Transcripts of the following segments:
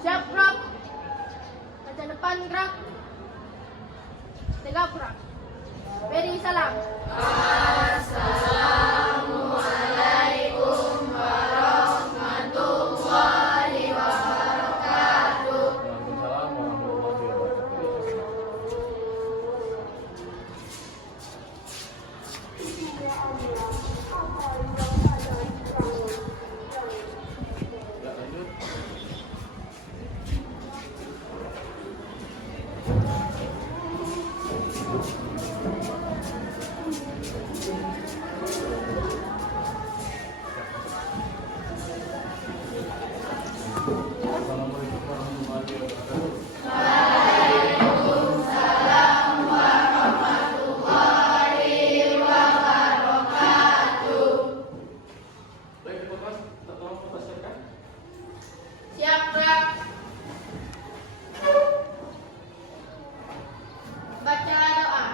Siap gerak. Kaca depan gerak. Tegak gerak. Beri salam. Assalamualaikum warahmatullahi wabarakatuh. Waalaikumsalam warahmatullahi wabarakatuh. Ya, lanjut. Assalamualaikum warahmatullahi wabarakatuh. Baik, Bapak, tolong Bapak siapkan. Siap gerak. Baca doa.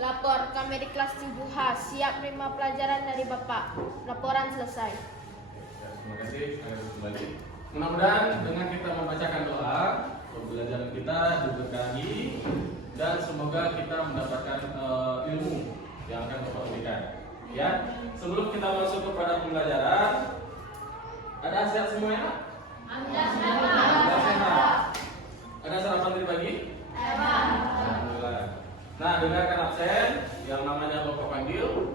Lapor, kami di kelas 7H siap menerima pelajaran dari Bapak. Laporan selesai. Ya, terima kasih. Ayo kembali. Mudah-mudahan dengan kita membacakan doa, pembelajaran kita diberkahi dan semoga kita mendapatkan ilmu yang akan Bapak berikan. Ya, sebelum kita masuk kepada pembelajaran, ada sehat semuanya? Anda Ada sehat. Ada sarapan tadi pagi? Alhamdulillah. Nah, dengarkan absen yang namanya Bapak panggil,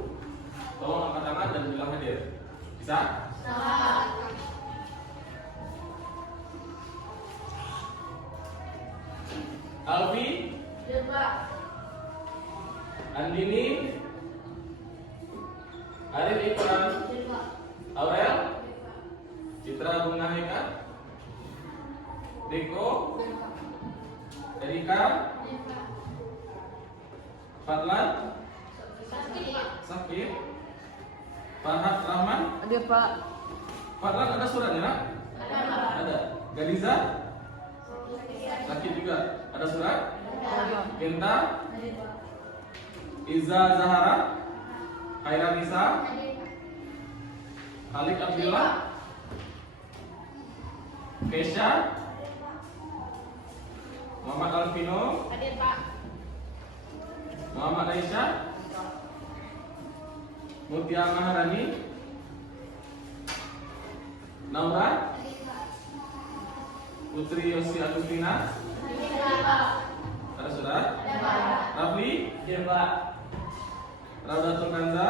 tolong angkat tangan dan bilang hadir. Bisa? Alfi, Andini, Arif Ikram, Aurel, Citra Bunga Heka, Deko, Erika, Fadlan, Sakit, Farhat Rahman. Hadir Pak. Fadlan ada suratnya, nak? Ada. Gadiza? Sakit juga. Ada surat? Genta? Iza Zahara? Khairanisa? Khalik Abdullah? Kesha? Muhammad Alvino? Hadir Pak. Muhammad Aisyah? Mutia Maharani? Naura? Putri Yosi Agustina? Ada surat? Rafli? Hadir Pak. Raudatul Kanza?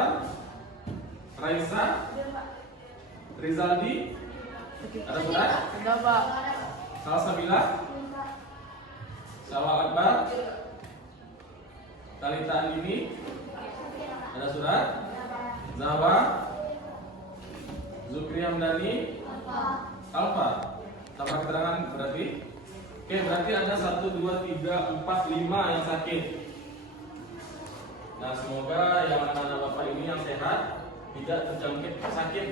Raisa? Rizaldi? Ada surat? Ada Pak. Salsabila? Syawal Akbar? Talita Andini? Ada surat? Zawa? Zukri Hamdani? Alfa? Tanpa keterangan berarti? Oke, berarti ada 1, 2, 3, 4, 5 yang sakit. Nah, semoga yang anak-anak Bapak ini yang sehat tidak terjangkit sakit,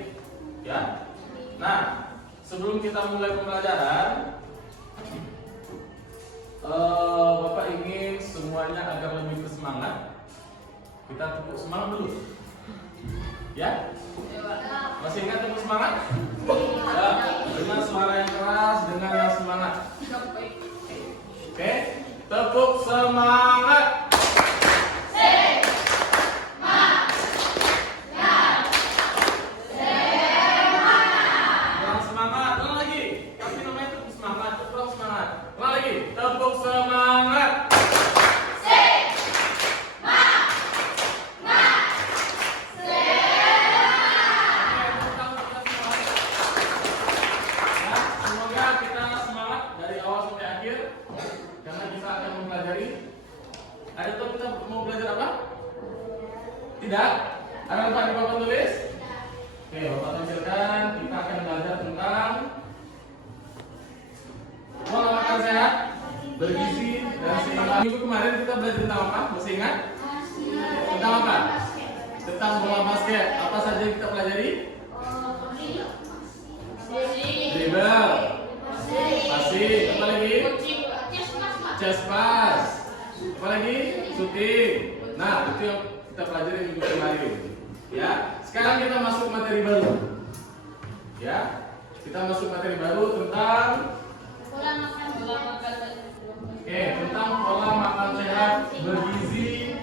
ya. Nah, sebelum kita mulai pembelajaran, Bapak ingin semuanya agar lebih bersemangat. Kita tepuk semangat dulu, ya. Masih ingat tepuk semangat? Ya, dengan suara yang keras, dengan yang semangat. Oke, tepuk semangat. Masih ingat? Tentang apa? Tentang bola basket. Apa saja yang kita pelajari? Dribble, passing, apa lagi? Chest pass, apa lagi? Shooting. Nah, itu yang kita pelajari minggu kemarin. Ya, sekarang kita masuk materi baru. Ya, kita masuk materi baru tentang tentang pola makan sehat, bergizi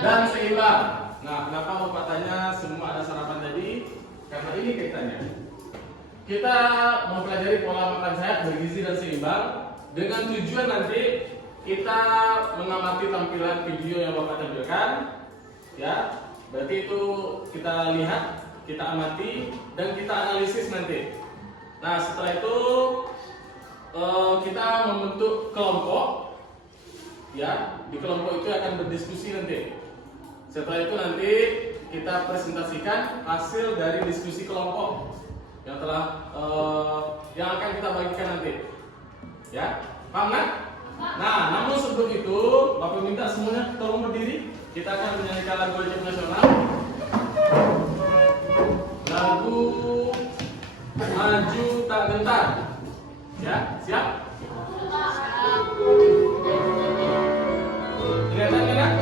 dan seimbang. Nah, kenapa Bapak tanya semua ada sarapan tadi? Karena ini kaitannya. Kita mempelajari pola makan sehat, bergizi dan seimbang dengan tujuan nanti kita mengamati tampilan video yang Bapak tampilkan. Ya, berarti itu kita lihat, kita amati dan kita analisis nanti. Nah, setelah itu kita membentuk kelompok. Ya, di kelompok itu akan berdiskusi nanti. Setelah itu nanti kita presentasikan hasil dari diskusi kelompok yang telah yang akan kita bagikan nanti. Ya, paham kan? Nah, namun sebelum itu Bapak minta semuanya tolong berdiri. Kita akan menyanyikan lagu wajib nasional. Lagu Maju Tak Gentar. Ya, siap? Kelihatan kan?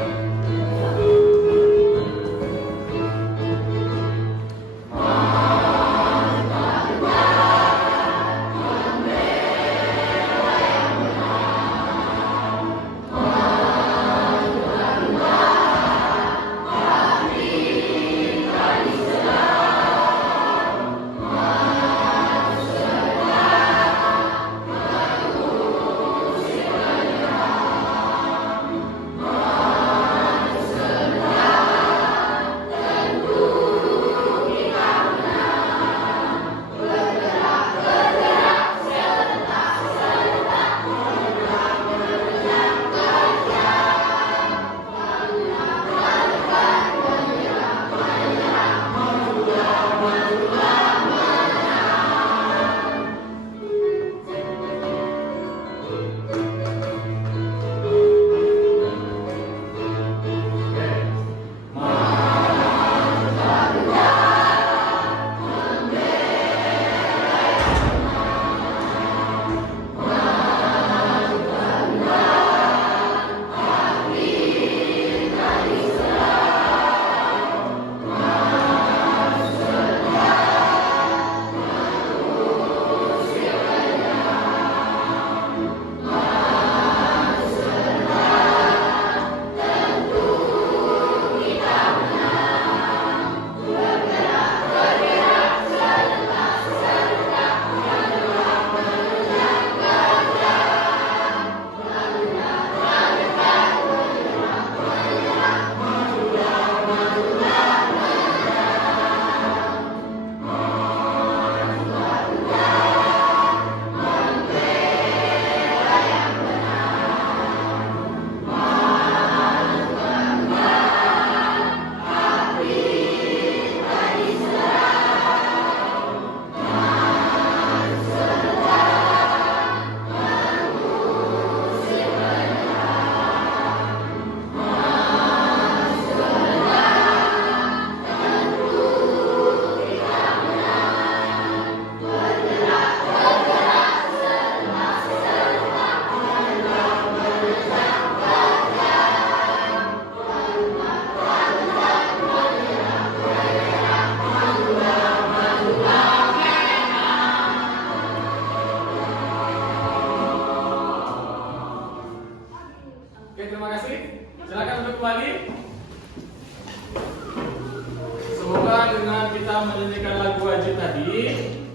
menyanyikan lagu wajib tadi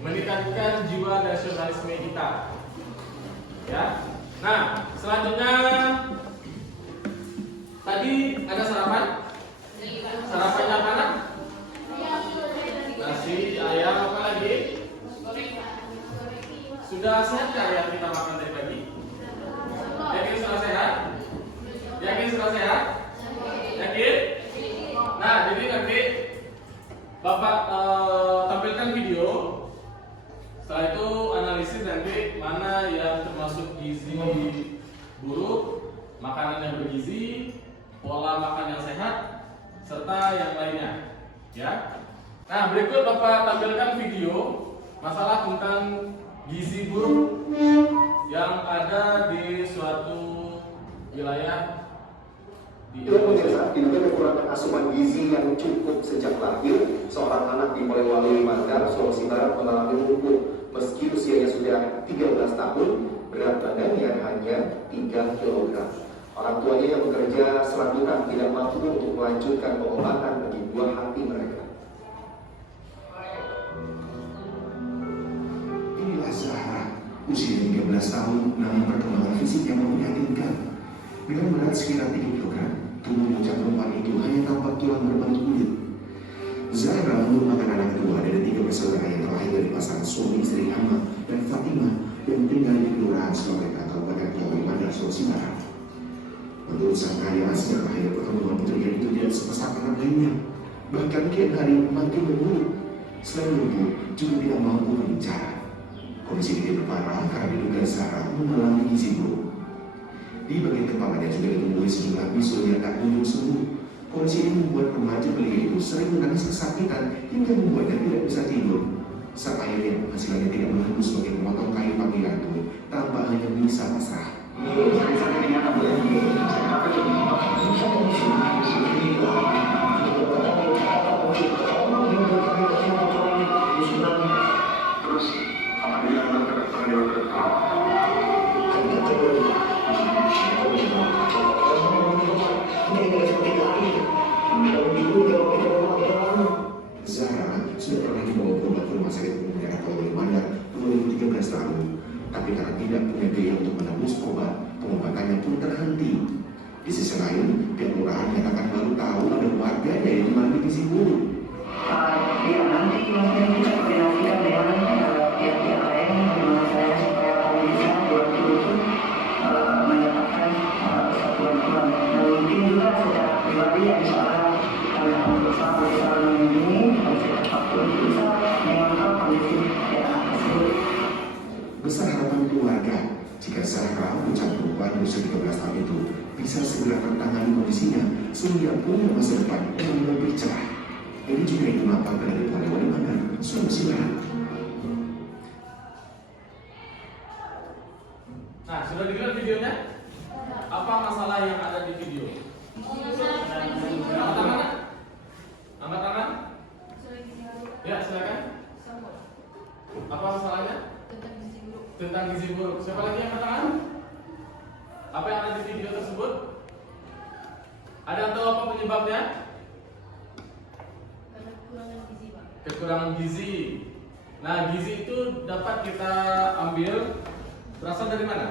meningkatkan jiwa nasionalisme kita. Ya. Nah, selanjutnya tadi ada sarapan. Sarapannya apa nak? Nasi, ayam, apa lagi? Sudah sehat yang kita makan tadi pagi? Yakin sudah sehat? Yakin sudah sehat? Yakin? Nah, jadi nanti Bapak tampilkan video. Setelah itu analisis nanti mana yang termasuk gizi buruk, makanan yang bergizi, pola makan yang sehat, serta yang lainnya. Ya. Nah, berikut Bapak tampilkan video masalah tentang gizi buruk yang ada di suatu wilayah di Pemirsa, diduga kekurangan asupan gizi yang cukup sejak lahir, seorang anak di Polewali Mandar, Sulawesi Barat mengalami lumpuh meski usianya sudah 13 tahun, berat badannya hanya 3 kg. Orang tuanya yang bekerja serabutan tidak mampu untuk melanjutkan pengobatan bagi buah hati mereka. Inilah Zahra, usia 13 tahun, namun perkembangan fisik yang memprihatinkan. Dengan berat sekitar 3 kg, tubuh bocah perempuan itu hanya tampak tulang berbentuk kulit. Zahra merupakan anak kedua dari 3 bersaudara yang terlahir dari pasangan suami istri Ahmad dan Fatimah yang tinggal di Kelurahan Slorekan, Kabupaten Polewali Mandar, Sulawesi Barat. Menurut sang ayah, sejak lahir perkembangan putrinya itu tidak sepesat anak lainnya. Bahkan kian hari makin memburuk. Selain lumpuh, juga tidak mampu berbicara. Kondisi ini diperparah karena diduga Zahra mengalami gizi buruk. Di bagian kepalanya juga ditemui sejumlah bisul yang tak kunjung sembuh. Kondisi ini membuat remaja belia itu sering menangis kesakitan hingga membuatnya tidak bisa tidur. Sang akhirnya penghasilannya tidak menembus sebagai pemotong kayu panggilan pun tanpa hanya bisa pasrah. Zahra sudah pernah dibawa berobat ke rumah sakit umum daerah Polewali Mandar 2013 lalu, tapi karena tidak punya biaya untuk menebus obat, pengobatannya pun terhenti. Di sisi lain, pihak lurahan menyatakan baru tahu ada warganya yang mengalami gizi buruk. Ya, nanti mungkin kita koordinasikan dengan pihak-pihak lain gimana saya supaya kamu bisa waktu itu menyatakan satu bantuan. Dan mungkin juga secara pribadi ya misalnya kami akan berusaha mengunjungi setiap waktu itu bisa memantau kondisi anak tersebut. Besar harapan keluarga jika Zahra, bocah perempuan berusia 13 tahun itu bisa segera tertangani kondisinya sehingga punya masa depan yang lebih cerah. Ini juga yang dimakamkan dari Polewali Mandar, Sulawesi Barat. Nah, sudah dilihat videonya? Apa masalah yang ada di video? Angkat tangan. Angkat tangan. Ya, silakan. Apa masalahnya? Tentang gizi buruk. Siapa lagi yang angkat tangan? Apa yang ada di video tersebut? Ada yang tahu apa penyebabnya? Kekurangan gizi. Nah, gizi itu dapat kita ambil berasal dari mana?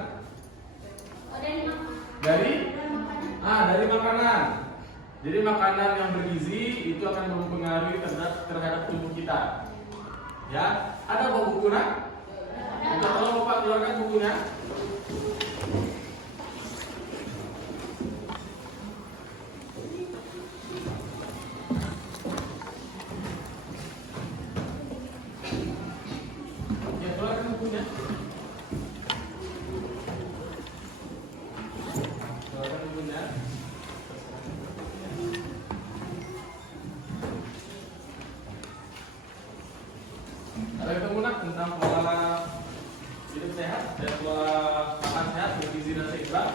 Dari makanan. Jadi makanan yang bergizi itu akan mempengaruhi terhadap tubuh kita. Ya, ada buku nak? Kita tolong Bapak keluarkan bukunya. Ya, keluarkan bukunya. Keluarkan bukunya. Ada ketemu nak tentang pola hidup sehat dan pola makan sehat bergizi dan seimbang.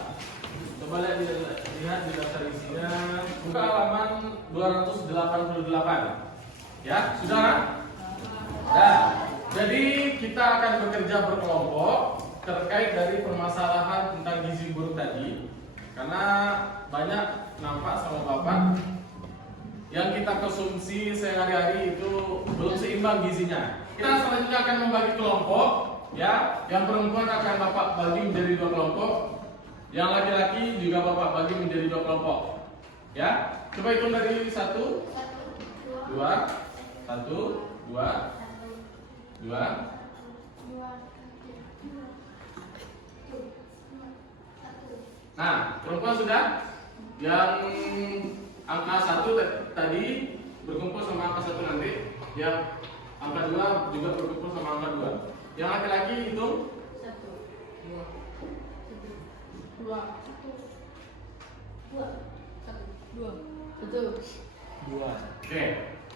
Coba lihat di daftar isinya. Buka halaman 288. Ya, sudah? Nah, jadi kita akan bekerja berkelompok terkait dari permasalahan tentang gizi buruk tadi. Karena banyak nampak sama Bapak yang kita konsumsi sehari-hari itu belum seimbang gizinya. Kita selanjutnya akan membagi kelompok, ya. Yang perempuan akan Bapak bagi menjadi 2 kelompok, yang laki-laki juga Bapak bagi menjadi 2 kelompok, ya. Coba hitung dari 1, 2, 1, 2, 2. Nah, perempuan sudah. Yang angka 1 tadi berkumpul sama angka 1 nanti. Yang angka 2 juga berkumpul sama angka 2. Yang laki-laki hitung 1, 2, 2, 2. Satu. Oke.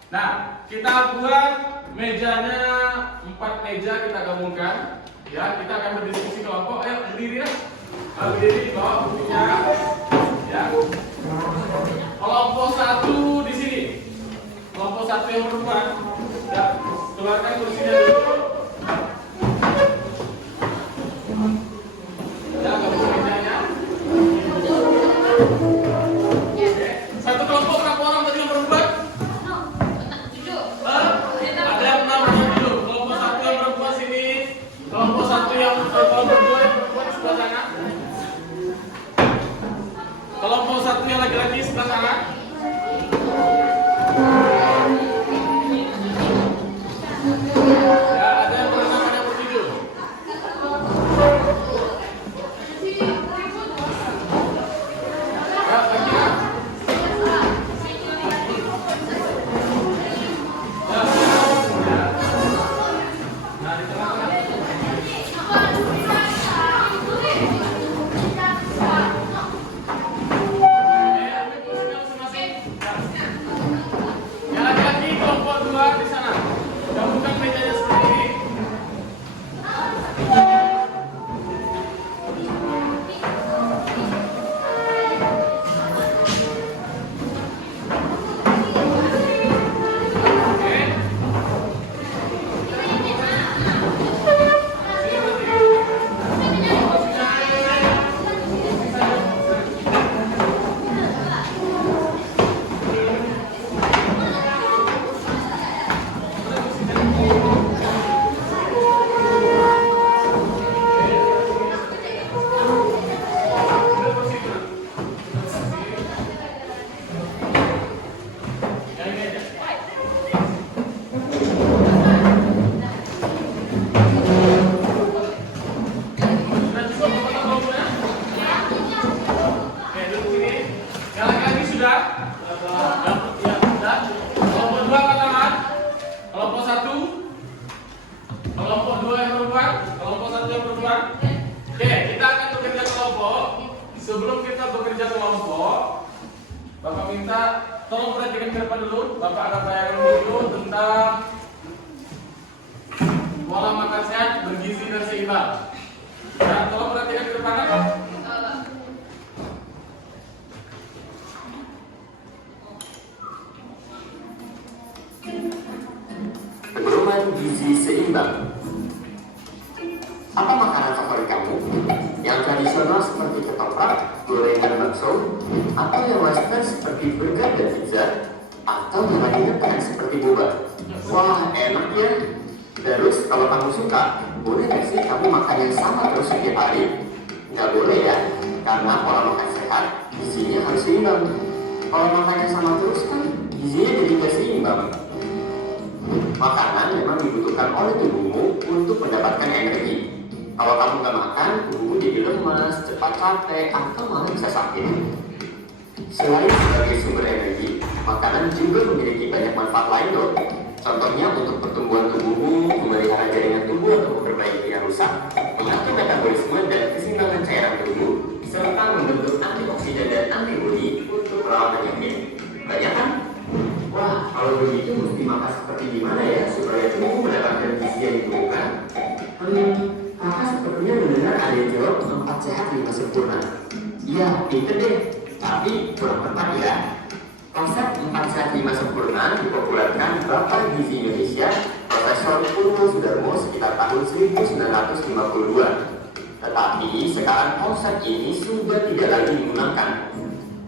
Nah, kita buat mejanya 4 meja kita gabungkan. Ya, kita akan berdiskusi kelompok. Ayo berdiri ya. Berdiri di bawah bukunya. Ya. Kelompok 1 di sini. Kelompok 1 yang perempuan. Ya, keluarkan kursinya dulu. Ya, gabung mejanya. Oke. Satu kelompok berapa orang tadi yang perempuan? Ada yang 6 orang dulu. Kelompok 1 yang perempuan sini. Kelompok 1 yang kelompok 2 yang perempuan sebelah sana. Kelompok 1 yang laki-laki sebelah sana. Ya, ada yang berenang, ada yang bertidur. Ya, lagi ya. Nah, di tengah-tengah. Ambil kursinya masing-masing. Yang laki-laki kelompok 2 di sana. Gabungkan mejanya sendiri. Oke. Yang ini aja. Sudah cukup potong kelompoknya? Oke, duduk sini. Yang laki-laki sudah? Ya, sudah. Kelompok 2 angkat tangan. Kelompok 1. Kelompok 2 yang perempuan. Kelompok 1 yang perempuan. Oke, kita akan bekerja kelompok. Sebelum kita bekerja kelompok, Bapak minta tolong perhatikan ke depan dulu. Bapak akan bayarin dulu tentang pola makan sehat, bergizi dan seimbang. Ya, tolong perhatikan ke depan. Pedoman gizi seimbang. Apa makanan favorit kamu? Yang tradisional seperti ketoprak, gorengan, bakso, atau yang western seperti burger dan pizza, atau yang ringan seperti boba? Wah, enak ya. Terus kalau kamu suka, boleh nggak sih kamu makan yang sama terus setiap hari? Nggak boleh ya, karena pola makan sehat gizinya harus seimbang. Kalau makannya sama terus kan gizinya jadi nggak seimbang. Makanan memang dibutuhkan oleh tubuhmu untuk mendapatkan energi. Kalau kamu nggak makan, tubuhmu jadi lemas, cepat capek, atau malah bisa sakit. Selain sebagai sumber energi, makanan juga memiliki banyak manfaat lain loh. Contohnya untuk pertumbuhan tubuhmu, memelihara jaringan tubuh atau memperbaiki yang rusak, mengatur metabolisme dan keseimbangan cairan tubuh, serta membentuk antioksidan dan antibodi untuk melawan penyakit. Banyak kan? Wah, kalau begitu mesti makan seperti gimana ya supaya tubuh mendapatkan gizi yang dibutuhkan? Kakak sepertinya mendengar ada yang jawab 4 sehat 5 sempurna. Iya, pinter deh, tapi kurang tepat ya. Konsep 4 sehat 5 sempurna dipopulerkan Bapak Gizi Indonesia Profesor Purwo Sudarmo sekitar tahun 1952. Tetapi sekarang konsep ini sudah tidak lagi digunakan.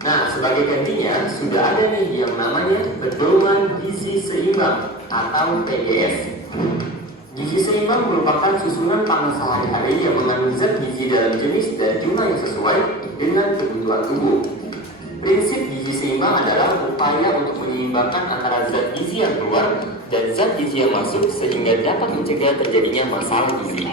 Nah, sebagai gantinya sudah ada nih yang namanya Pedoman Gizi Seimbang atau PGS. Gizi seimbang merupakan susunan pangan sehari-hari yang mengandung zat gizi dalam jenis dan jumlah yang sesuai dengan kebutuhan tubuh. Prinsip gizi seimbang adalah upaya untuk menyeimbangkan antara zat gizi yang keluar dan zat gizi yang masuk sehingga dapat mencegah terjadinya masalah gizi.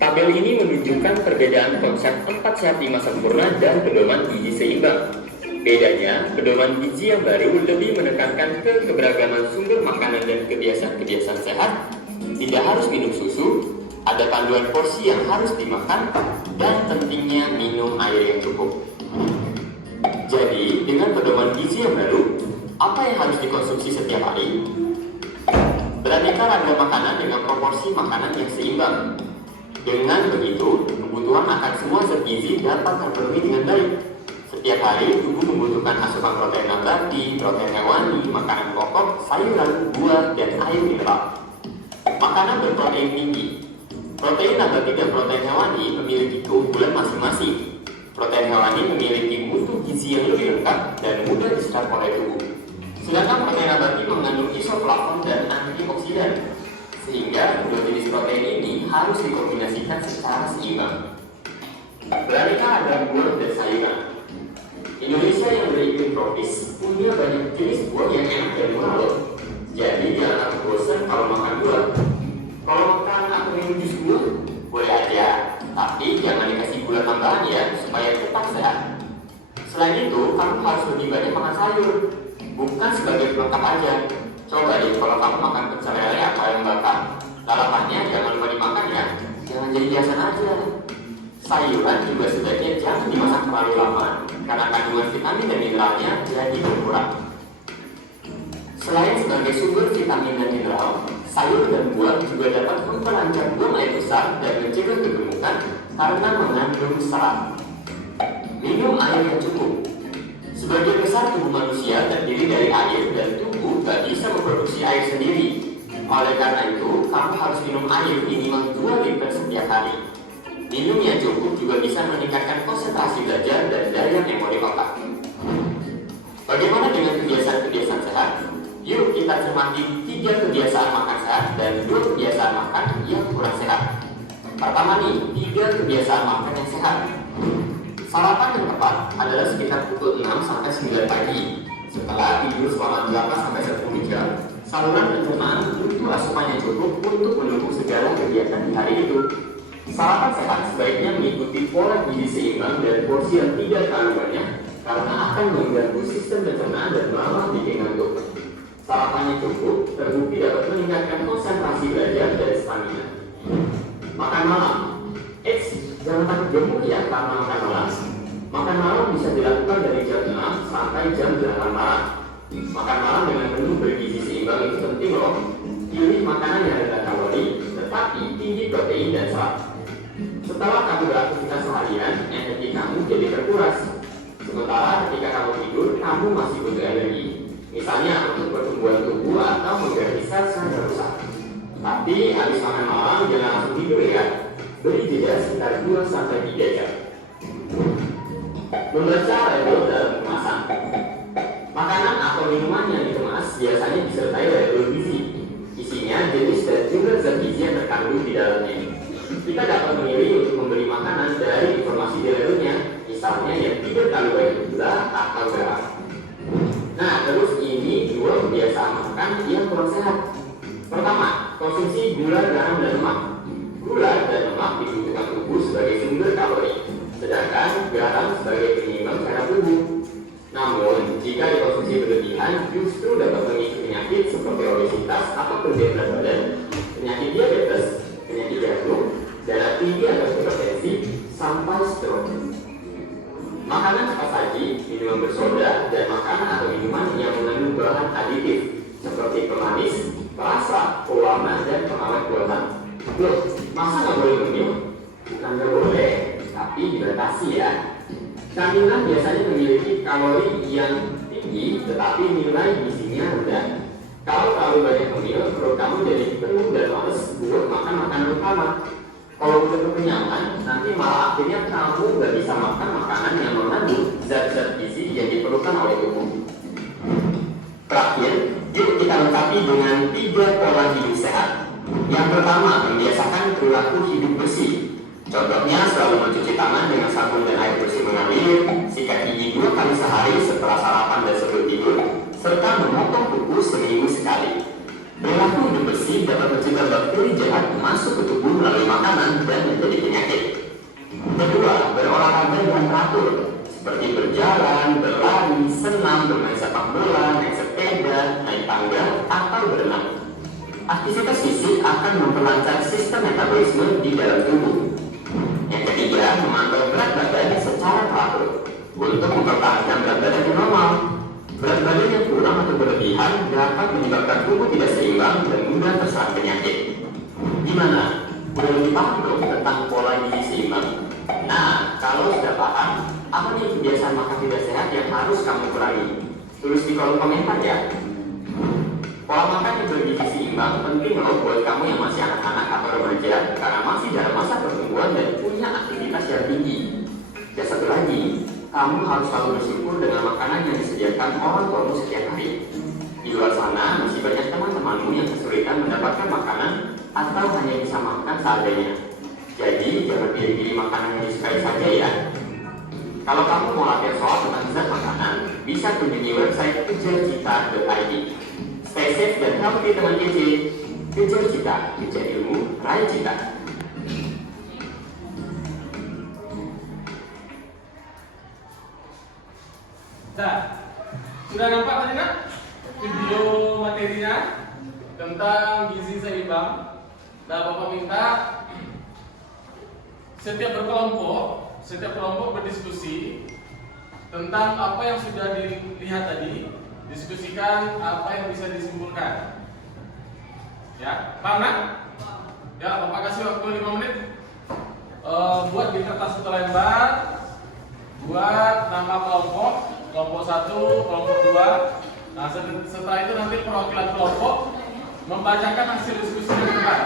Tabel ini menunjukkan perbedaan konsep 4 sehat 5 sempurna dan pedoman gizi seimbang. Bedanya, pedoman gizi yang baru lebih menekankan ke keberagaman sumber makanan dan kebiasaan-kebiasaan sehat, tidak harus minum susu, ada panduan porsi yang harus dimakan, dan pentingnya minum air yang cukup. Jadi, dengan pedoman gizi yang baru, apa yang harus dikonsumsi setiap hari? Beraneka ragam makanan dengan proporsi makanan yang seimbang. Dengan begitu, kebutuhan akan semua zat gizi dapat terpenuhi dengan baik. Setiap hari, tubuh membutuhkan asupan protein nabati, protein hewani, makanan pokok, sayuran, buah, dan air mineral. Makanan berprotein tinggi. Protein nabati dan protein hewani memiliki keunggulan masing-masing. Protein hewani memiliki mutu gizi yang lebih lengkap dan mudah diserap oleh tubuh. Sedangkan protein nabati mengandung isoflavon dan antioksidan, sehingga kedua jenis protein ini harus dikombinasikan secara seimbang. Beraneka ragam buah dan sayuran. Indonesia yang beriklim tropis punya banyak jenis buah yang enak dan murah loh. Jadi jangan takut bosan kalau makan buah. Kalau makan atau minum jus buah, boleh aja, tapi jangan dikasih gula tambahan ya, supaya tetap sehat. Selain itu, kamu harus lebih banyak makan sayur, bukan sebagai pelengkap aja. Coba deh kalau kamu makan pecel lele atau ayam bakar, lalapannya jangan lupa dimakan ya, jangan jadi hiasan aja. Sayuran juga sebaiknya jangan dimasak terlalu lama, karena kandungan vitamin dan mineralnya jadi berkurang. Selain sebagai sumber vitamin dan mineral, sayur dan buah juga dapat memperlancar buang air besar dan mencegah kegemukan karena mengandung serat. Minum air yang cukup. Sebagian besar tubuh manusia terdiri dari air dan tubuh gak bisa memproduksi air sendiri. Oleh karena itu, kamu harus minum air minimal 2 liter setiap hari. Minum yang cukup juga bisa meningkatkan konsentrasi belajar dan daya memori otak. Bagaimana dengan kebiasaan-kebiasaan sehat? Yuk kita cermati 3 kebiasaan makan sehat dan 2 kebiasaan makan yang kurang sehat. Pertama nih, 3 kebiasaan makan yang sehat. Sarapan yang tepat adalah sekitar pukul 6 sampai 9 pagi. Setelah tidur selama 8 sampai 10 jam, saluran pencernaan butuh asupan yang cukup untuk mendukung segala kegiatan di hari itu. Sarapan sehat sebaiknya mengikuti pola gizi seimbang dan porsi yang tidak terlalu banyak karena akan mengganggu sistem pencernaan dan malah bikin ngantuk. Sarapan yang cukup terbukti dapat meningkatkan konsentrasi belajar dan stamina. Makan malam. Jangan takut gemuk ya karena makan malam. Makan malam bisa dilakukan dari jam 6 sampai jam 8 malam. Makan malam dengan menu bergizi seimbang itu penting loh. Pilih makanan yang rendah kalori, tetapi tinggi protein dan serat. Setelah kamu beraktivitas seharian, energi kamu jadi terkuras. Sementara ketika kamu tidur, kamu masih butuh energi. Misalnya untuk pertumbuhan tubuh atau mengganti sel-sel yang rusak. Tapi habis makan malam jangan langsung tidur ya. Beri jeda sekitar 2-3 jam. Membaca label dalam kemasan. Makanan atau minuman yang dikemas biasanya disertai label gizi. Isinya jenis dan jumlah zat gizi yang terkandung di dalamnya. Kita dapat memilih untuk membeli makanan dari informasi di labelnya, misalnya yang tidak terlalu banyak gula atau garam. Nah, terus ini 2 kebiasaan makan yang kurang sehat. Pertama, konsumsi gula, garam, dan lemak. Gula dan lemak dibutuhkan tubuh sebagai sumber kalori, sedangkan garam sebagai penyeimbang cairan tubuh. Namun, jika dikonsumsi berlebihan, justru dapat memicu penyakit seperti obesitas atau kelebihan berat badan, penyakit diabetes, penyakit jantung, darah tinggi atau hipertensi, sampai stroke. Makanan cepat saji, minuman bersoda, dan makanan atau minuman yang mengandung bahan aditif seperti pemanis, perasa, pewarna, dan pengawet buatan. Loh, masa nggak boleh ngemil? Bukan nggak boleh, tapi dibatasi ya. Camilan biasanya memiliki kalori yang tinggi, tetapi nilai gizinya rendah. Kalau terlalu banyak ngemil, perut kamu jadi penuh dan males buat makan makanan utama. Kalau udah kekenyangan, nanti malah akhirnya kamu nggak bisa makan makanan yang mengandung zat-zat gizi yang diperlukan oleh tubuh. Terakhir, yuk kita lengkapi dengan 3 pola hidup sehat. Yang pertama, membiasakan perilaku hidup bersih. Contohnya selalu mencuci tangan dengan sabun dan air bersih mengalir, sikat gigi 2 kali sehari setelah sarapan dan sebelum tidur, serta memotong kuku seminggu sekali. Perilaku hidup bersih dapat mencegah bakteri jahat masuk ke tubuh melalui makanan dan menjadi penyakit. Kedua, berolahraga dengan teratur, seperti berjalan, berlari, senam, bermain sepak bola, naik sepeda, naik tangga, atau berenang. Aktivitas fisik akan memperlancar sistem metabolisme di dalam tubuh. Yang ketiga, memantau berat badan secara teratur. Untuk mempertahankan berat badan yang normal, berat badan yang kurang atau berlebihan dapat menyebabkan tubuh tidak seimbang dan mudah terserang penyakit. Gimana? Udah lebih paham belum tentang pola gizi seimbang? Nah, kalau sudah paham, apa nih kebiasaan makan tidak sehat yang harus kamu kurangi? Tulis di kolom komentar ya. Pola makan yang bergizi seimbang penting loh buat kamu yang masih anak-anak atau remaja karena masih dalam masa pertumbuhan dan punya aktivitas yang tinggi. Dan satu lagi, kamu harus selalu bersyukur dengan makanan yang disediakan orang tuamu setiap hari. Di luar sana masih banyak teman-temanmu yang kesulitan mendapatkan makanan atau hanya bisa makan seadanya. Jadi jangan pilih-pilih makanan yang disukai saja ya. Kalau kamu mau latihan soal tentang zat makanan, bisa kunjungi website kejarcita.id. Stay safe dan healthy teman KJ. Kejar Cita, kejar ilmu, raih cita. Nah, sudah nampak tadi kan video materinya tentang gizi seimbang. Nah, Bapak minta setiap kelompok berdiskusi tentang apa yang sudah dilihat tadi, diskusikan apa yang bisa disimpulkan. Ya, paham kan? Ya, Bapak kasih waktu 5 menit. Buat di kertas satu lembar, buat nama kelompok 1, kelompok 2. Nah, setelah itu nanti perwakilan kelompok membacakan hasil diskusi yang depan.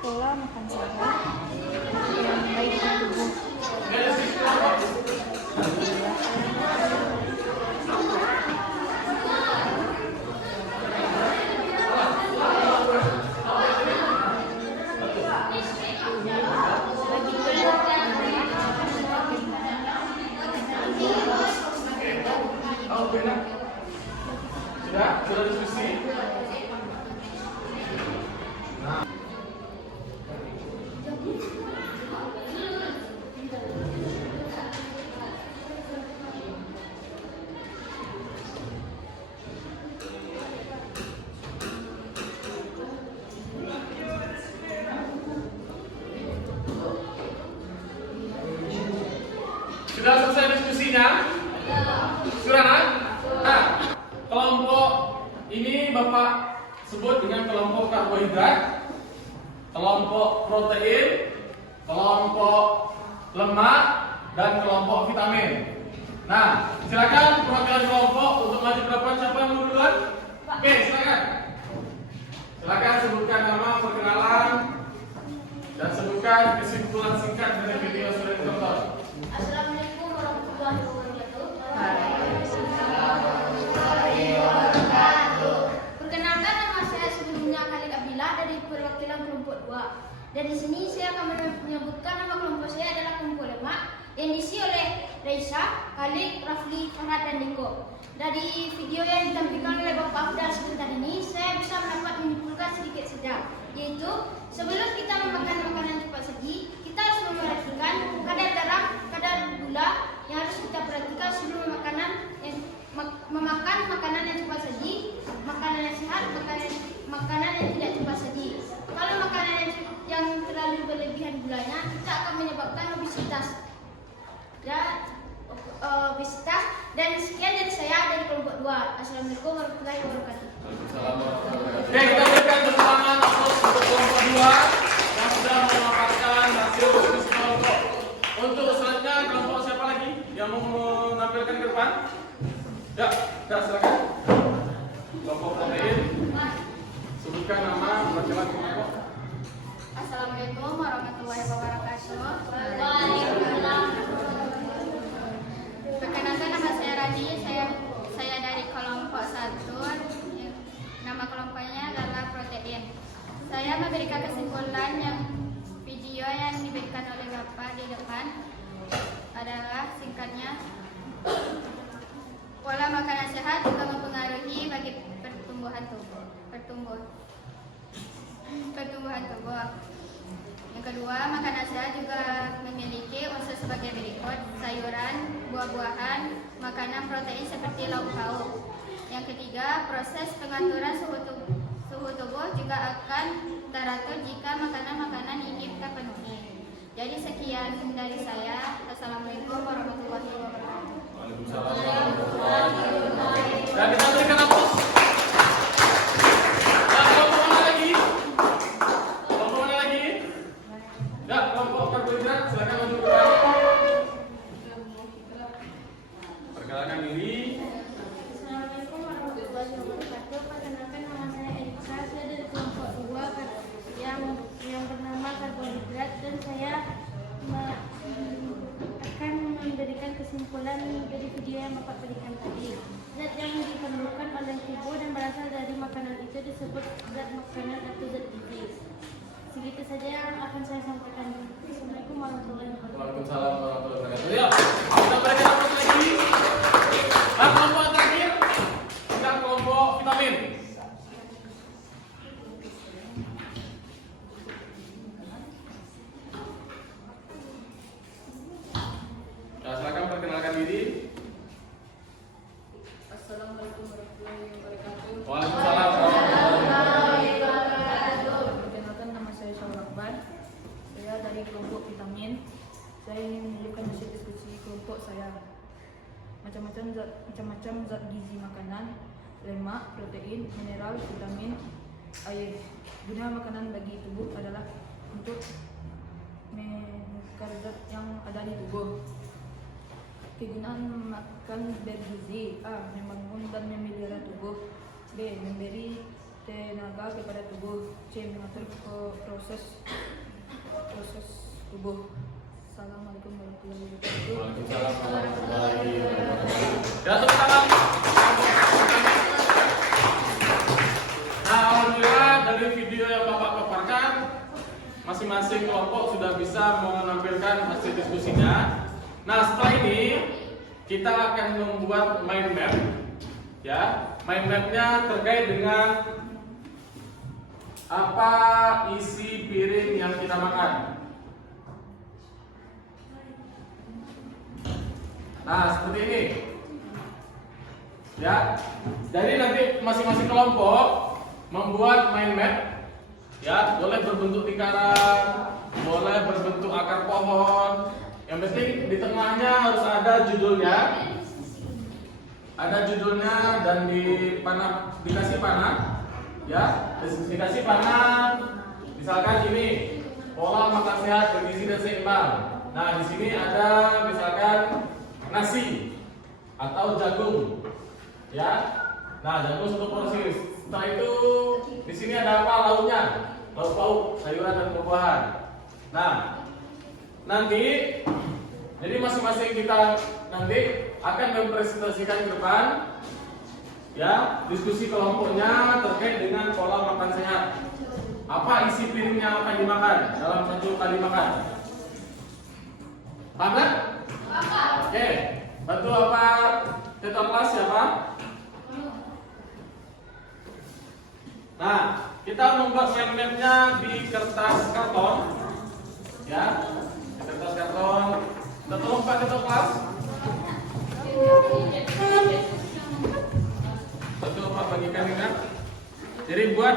Pola makan sehat yang baik untuk tubuh. Sudah diskusi. Nah. Sudah selesai diskusinya? Sudah kan? Nah, kelompok ini Bapak sebut dengan kelompok karbohidrat, kelompok protein, kelompok lemak, dan kelompok vitamin. Nah, silakan perwakilan kelompok untuk maju ke depan. Siapa yang mau duluan? Oke, silakan. Silakan sebutkan nama, perkenalan, dan sebutkan kesimpulan singkat dari video yang sudah ditonton. Assalamualaikum warahmatullahi wabarakatuh. Perkenalkan, nama saya sebelumnya Khalid Abdillah dari perwakilan kelompok 2. Dari sini saya akan menyebutkan nama kelompok saya adalah kelompok lemak yang diisi oleh Raisa, Khalid, Rafli, Farhad, dan Diko. Dari video yang ditampilkan oleh Bapak Afdal sebentar ini, saya bisa menyimpulkan sedikit saja, yaitu sebelum kita memakan makanan cepat saji, kita harus memperhatikan kadar garam, kadar gula yang harus kita perhatikan sebelum memakan makanan yang cepat saji, makanan yang sehat, makanan yang tidak cepat saji. Kalau makanan yang terlalu berlebihan gulanya, kita akan menyebabkan obesitas. Dan sekian dari saya dari kelompok 2. Assalamualaikum warahmatullahi wabarakatuh. Oke, kita berikan tepuk tangan untuk kelompok 2 yang sudah memaparkan hasil diskusi kelompok. Untuk selanjutnya kelompok siapa lagi yang mau menampilkan ke depan? Ya, silakan. Kelompok protein. Sebutkan nama perwakilan kelompok. Assalamualaikum warahmatullahi wabarakatuh. Waalaikumsalam. Perkenalkan, nama saya Radi. Saya dari kelompok 1. Nama kelompoknya adalah protein. Saya memberikan kesimpulan yang video yang diberikan oleh Bapak di depan adalah singkatnya, pola makanan sehat juga mempengaruhi bagi pertumbuhan tubuh. Yang kedua, makanan sehat juga memiliki unsur sebagai berikut: sayuran, buah-buahan, makanan protein seperti lauk pauk. Yang ketiga, proses pengaturan suhu tubuh juga akan teratur jika makanan-makanan ini terpenuhi. Jadi sekian dari saya. Assalamualaikum warahmatullahi wabarakatuh. Waalaikumsalam warahmatullahi wabarakatuh. Dan kita berikan aplaus. Ya, kelompok mana lagi? Kelompok mana lagi? Ya, kelompok karbohidrat, silakan maju ke depan. Perkenalkan diri. Assalamualaikum warahmatullahi wabarakatuh. Perkenalkan, nama saya Erika. Saya dari kelompok 2 yang bernama karbohidrat, dan saya akan memberikan kesimpulan dari video yang Bapak berikan tadi. Zat yang diperlukan oleh tubuh dan berasal dari makanan itu disebut zat makanan atau zat gizi. Segitu saja yang akan saya sampaikan. Assalamualaikum warahmatullahi wabarakatuh. Waalaikumsalam warahmatullahi wabarakatuh. Ya, kita berikan aplaus lagi. Nah, kelompok terakhir, kita kelompok vitamin. Ya, silakan perkenalkan diri. Assalamualaikum warahmatullahi wabarakatuh. Waalaikumsalam warahmatullahi wabarakatuh. Perkenalkan, nama saya Syahul Akbar. Saya dari kelompok vitamin. Saya ingin menunjukkan hasil diskusi kelompok saya. Macam-macam zat gizi makanan, lemak, protein, mineral, vitamin, air. Guna makanan bagi tubuh adalah untuk menukar zat yang ada di tubuh. Kegunaan makan bergizi: A. Membangun dan memelihara tubuh. B. Memberi tenaga kepada tubuh. C. Mengatur proses tubuh. Assalamualaikum warahmatullahi wabarakatuh. Waalaikumsalam warahmatullahi wabarakatuh. Ya, tepuk tangan. Nah, alhamdulillah dari video yang Bapak paparkan, masing-masing kelompok sudah bisa menampilkan hasil diskusinya. Nah, setelah ini kita akan membuat mind map. Ya, mind mapnya terkait dengan apa isi piring yang kita makan. Nah, seperti ini. Ya. Jadi nanti masing-masing kelompok membuat mind map. Ya, boleh berbentuk lingkaran, boleh berbentuk akar pohon. Yang penting di tengahnya harus ada judulnya. Ada judulnya dan dikasih panah. Ya, dikasih panah. Misalkan ini, pola makan sehat bergizi dan seimbang. Nah, di sini ada misalkan nasi atau jagung, ya. Nah, jagung 1 porsi. Setelah itu di sini ada apa lauknya? Lauk pauk, sayuran dan buah-buahan. Nah, nanti jadi masing-masing kita nanti akan mempresentasikan ke depan, ya, diskusi kelompoknya terkait dengan pola makan sehat. Apa isi piring yang akan dimakan dalam 1 kali makan? Paham kan? Oke, bantu Bapak tutor kelas siapa? Nah, kita membuat mind map-nya di kertas karton. Ya, di kertas karton. Kita tolong Pak tutor kelas. Bantu Bapak bagikan ini kan. Jadi buat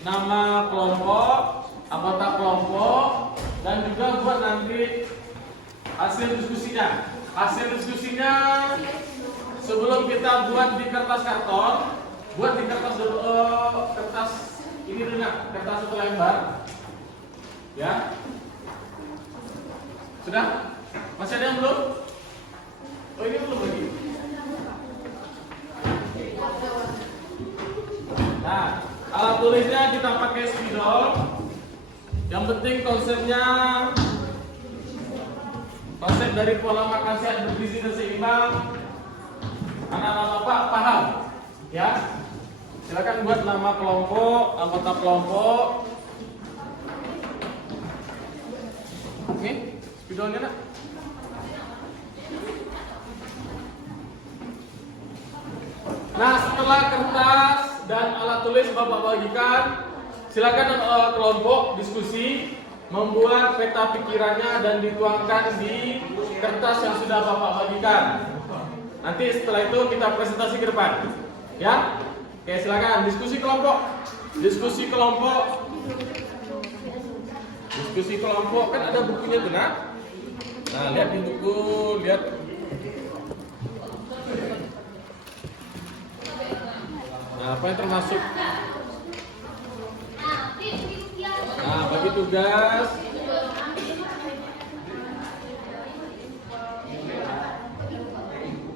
nama kelompok, anggota kelompok, dan juga buat nanti hasil diskusinya. Hasil diskusinya sebelum kita buat di kertas karton, buat di kertas kertas ini dulu, kertas 1 lembar. Ya. Sudah? Masih ada yang belum? Oh, ini belum lagi. Nah, alat tulisnya kita pakai spidol. Yang penting konsepnya, konsep dari pola makan sehat bergizi dan seimbang, anak-anak Bapak paham, ya? Silakan buat nama kelompok, anggota kelompok. Oke, spidolnya nak. Nah, setelah kertas dan alat tulis Bapak bagikan, silakan kelompok diskusi membuat peta pikirannya dan dituangkan di kertas yang sudah Bapak bagikan. Nanti setelah itu kita presentasi ke depan, ya. Oke, silakan diskusi kelompok. Diskusi kelompok. Diskusi kelompok kan ada bukunya benar. Nah, lihat di buku, lihat. Nah, apa yang termasuk? Nah, bagi tugas.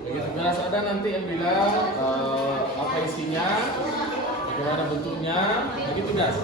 Bagi tugas ada nanti yang bilang apa isinya, bagaimana bentuknya, bagi tugas.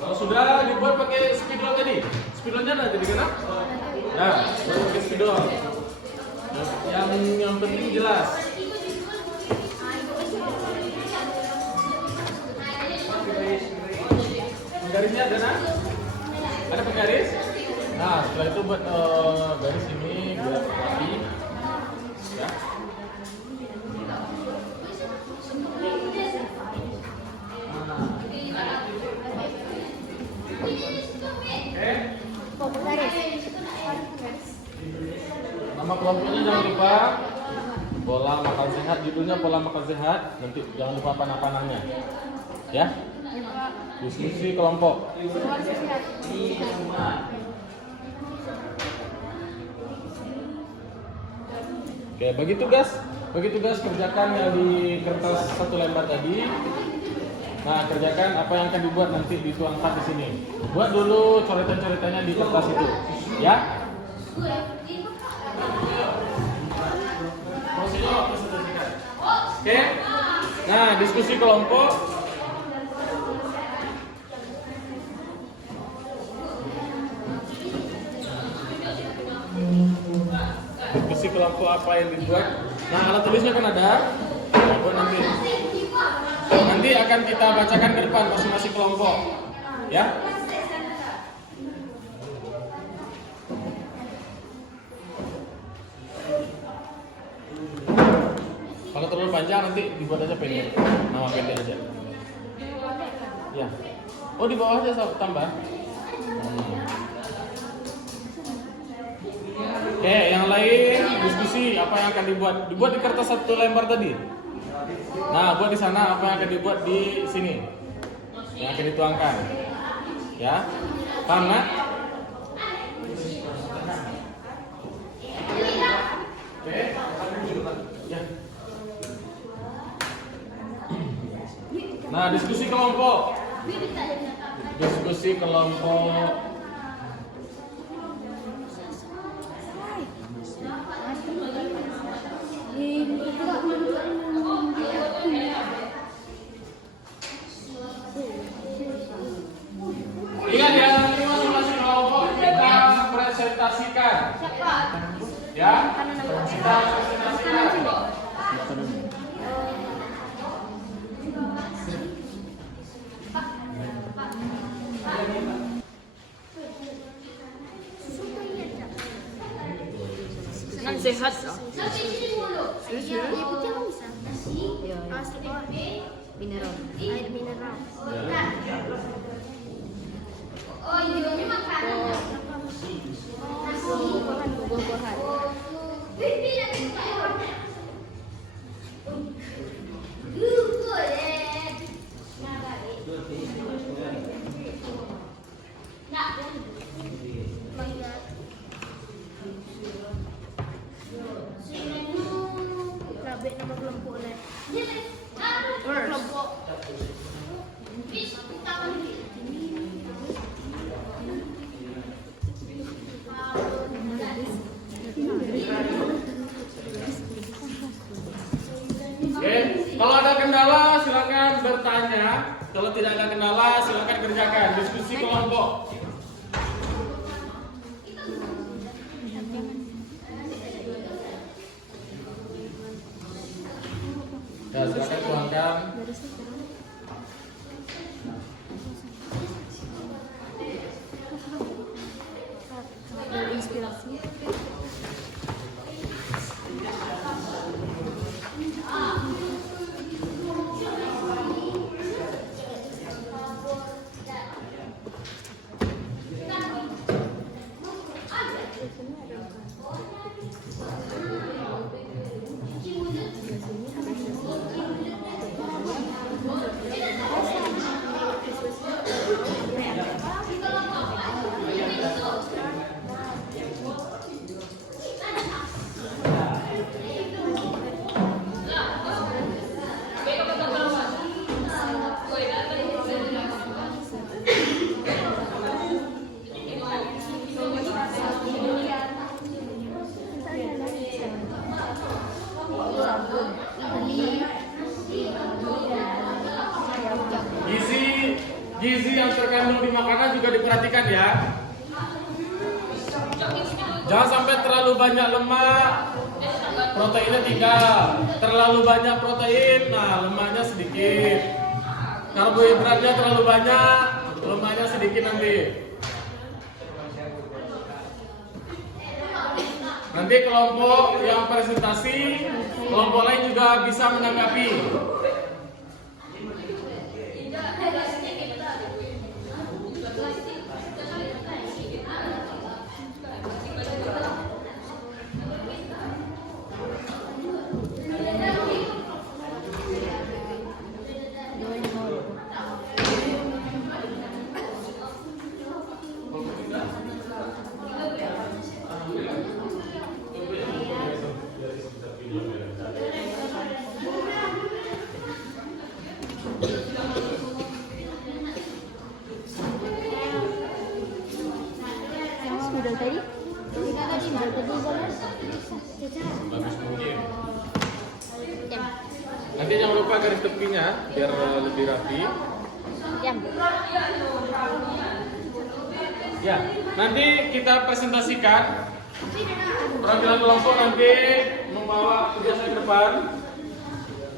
Kalau sudah dibuat pakai spidol tadi, spidolnya ada jadi kena? Nah, pakai spidol. Yang penting jelas. Penggarisnya ada nak? Ada penggaris? Nah, setelah itu buat garis ini biar rapi. Ya. Nama kelompoknya jangan lupa pola makan sehat, judulnya pola makan sehat. Nanti jangan lupa panah-panahnya, ya. Diskusi kelompok. Oke, bagi tugas kerjakan yang di kertas satu lembar tadi. Nah, kerjakan apa yang akan dibuat nanti dituangkan di sini. Buat dulu coretan-coretannya di kertas itu, ya. Oke. Nah, diskusi kelompok. Diskusi kelompok apa yang dibuat. Nah, alat tulisnya kan ada. Buat nanti akan kita bacakan ke depan masing-masing kelompok, ya. Kalau terlalu panjang nanti dibuat aja pendek, nama pendek aja. Ya. Oh, di bawah aja tambah. Oke, yang lain diskusi apa yang akan dibuat. Dibuat di kertas satu lembar tadi. Nah, buat di sana apa yang akan dibuat di sini. Yang akan dituangkan. Ya. Paham nggak? Oke. Ya. Nah, diskusi kelompok. Diskusi kelompok. Ingat ya, nanti masing-masing kelompok kita presentasikan. Ya, kita presentasikan. Kan sehat loh. Mineral. Air mineral. Oh, ini makanan. Buah-buahan. Nah, Oke, kalau ada kendala silakan bertanya. Kalau tidak ada kendala silakan kerjakan diskusi kelompok. Ya, silakan tuangkan. Inspirasi. Gizi yang terkandung di makanan juga diperhatikan ya. Jangan sampai terlalu banyak lemak, proteinnya tinggal. Terlalu banyak protein, nah lemaknya sedikit. Karbohidratnya terlalu banyak, lemaknya sedikit nanti. Nanti kelompok yang presentasi, kelompok lain juga bisa menanggapi. Bagus mungkin. Nanti jangan lupa garis tepinya biar lebih rapi. Ya, nanti kita presentasikan. Perwakilan kelompok nanti membawa tugas ke depan.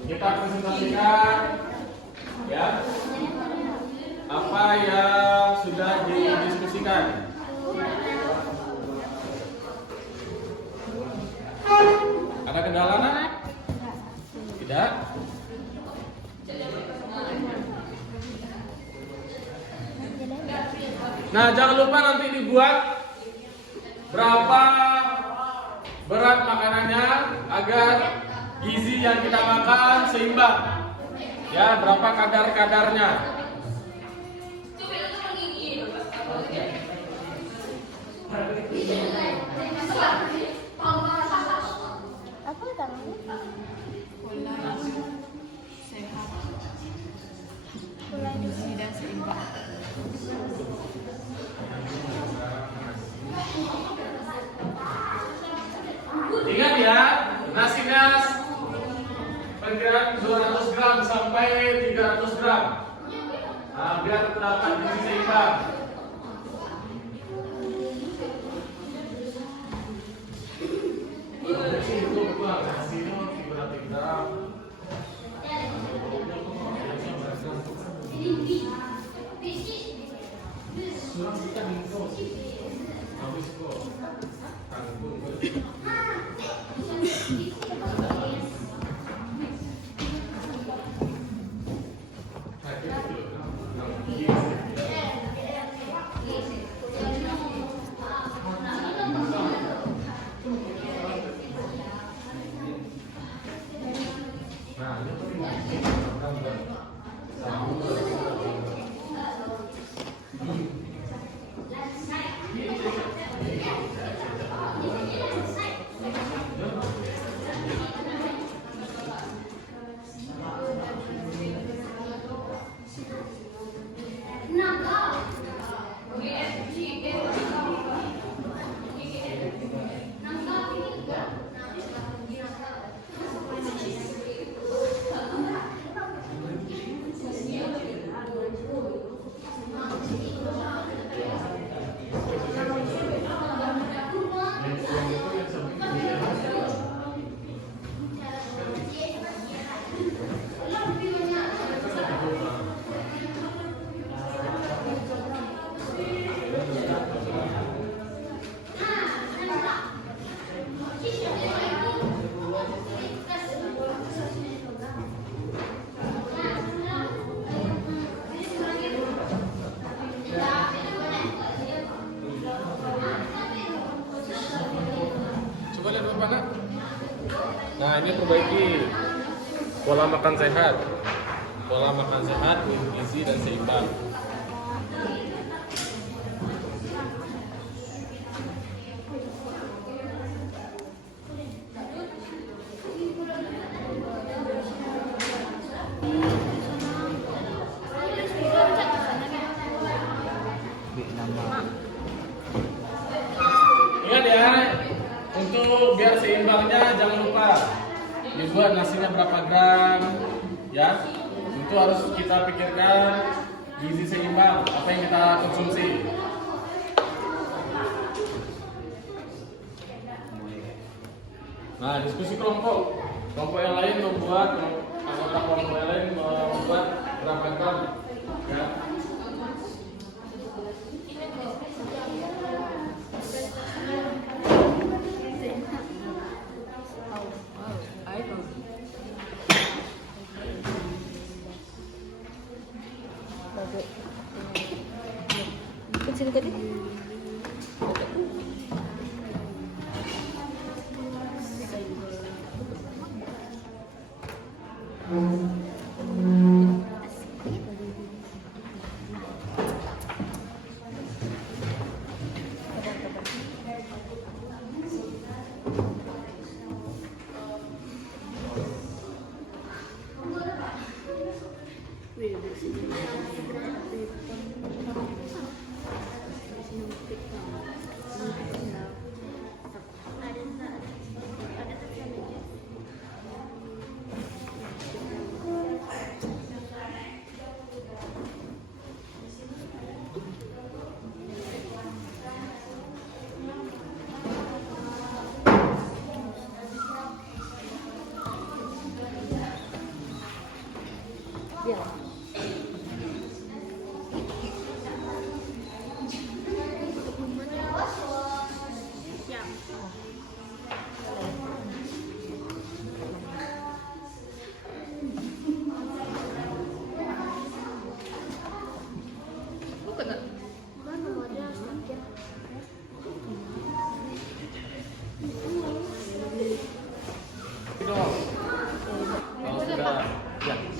Kita presentasikan ya apa yang sudah didiskusikan. Ada kendala nak? Tidak? Nah, jangan lupa nanti dibuat berapa berat makanannya agar gizi yang kita makan seimbang. Ya, berapa kadar-kadarnya. Apa namanya? Pola sehat, Pola gizi dan seimbang. Ingat ya, nasinya perkiraan 200 gram sampai 300 gram. Nah, biar terdapat gizi seimbang. Coba lihat Bapak nak. Nah ini perbaiki pola makan sehat. Pola makan sehat, gizi dan seimbang. Ingat ya, untuk biar seimbangnya jangan lupa dibuat nasinya berapa gram, ya. Itu harus kita pikirkan gizi seimbang apa yang kita konsumsi. Nah, diskusi kelompok yang lain membuat anggota kelompok yang lain membuat berapa gram, ya. Kecil tadi.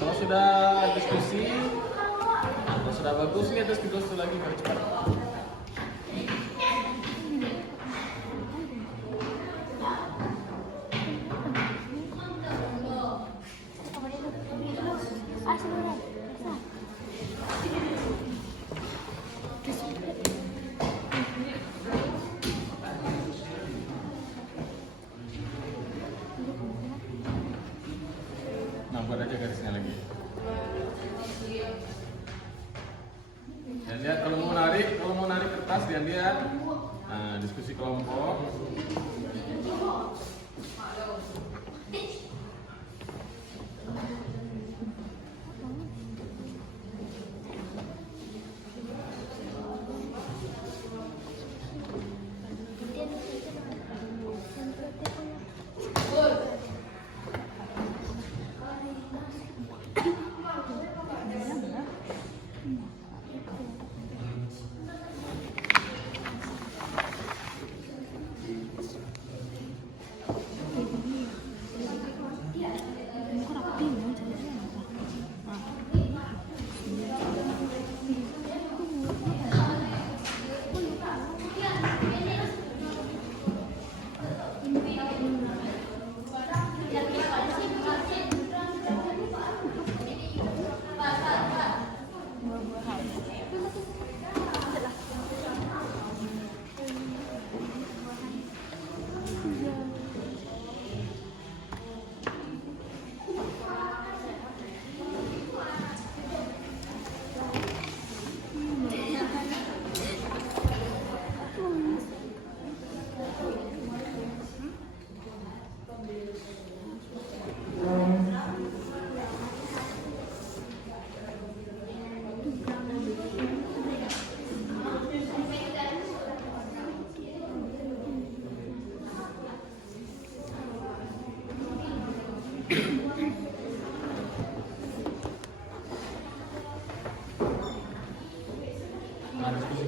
Kalau sudah diskusi, kalau sudah bagus, lihat diskusi lagi biar cepat. Nah, buat aja garisnya lagi. Dan lihat kalau mau narik kertas dia lihat. Nah, diskusi kelompok.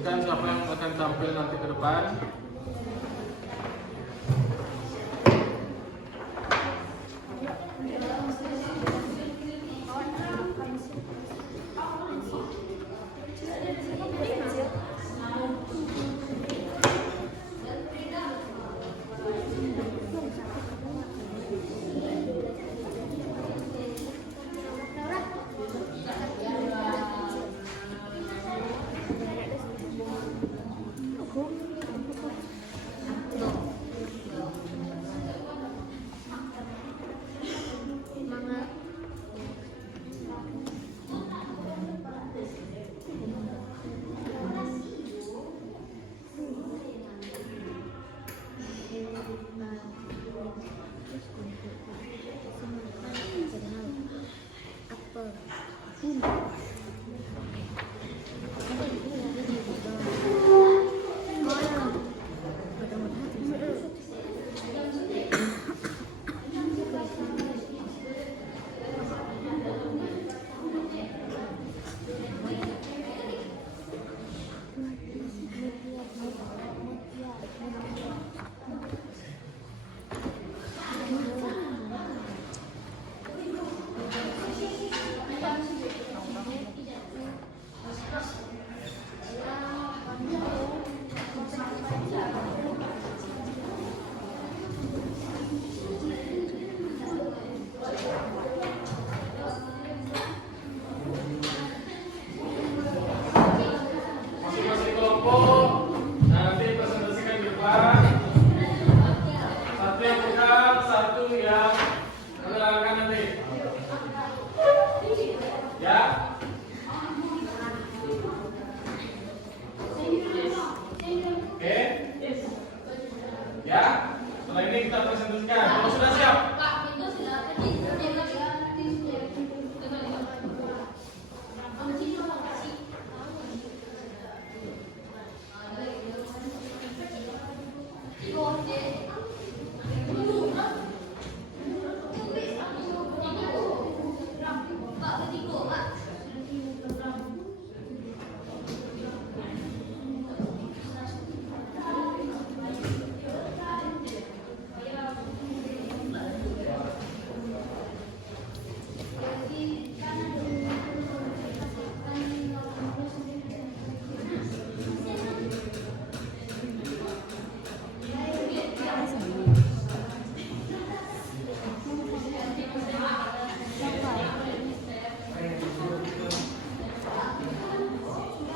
sebutkan siapa yang akan tampil nanti ke depan.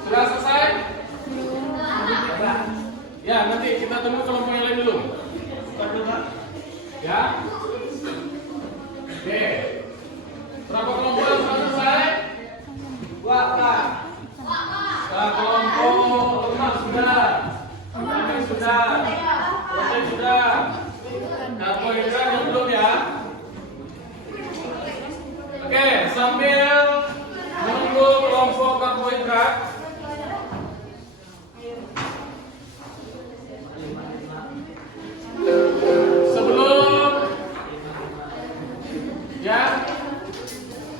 Sudah selesai? Ya, nanti kita tunggu kelompok yang lain dulu. Ya. Oke. Berapa kelompok yang sudah selesai? Dua, Pak. Nah, kelompok lemah sudah. Kami sudah. Protein sudah. Karbohidrat yang belum ya. Oke, sambil menunggu kelompok karbohidrat.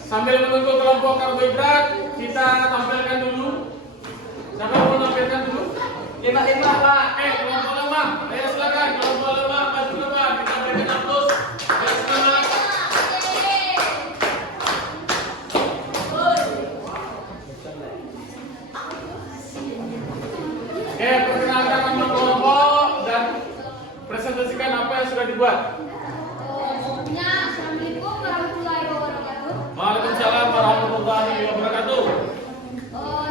Sambil menunggu kelompok karbohidrat, kita tampilkan dulu. Siapa mau tampilkan dulu? Kita Pak. Kelompok lemah. Ayo silakan kelompok lemah maju ke depan. Kita berikan aplaus. Ayo semangat. Oke, perkenalkan nama kelompok dan presentasikan apa yang sudah dibuat. Waalaikumsalam warahmatullahi wabarakatuh.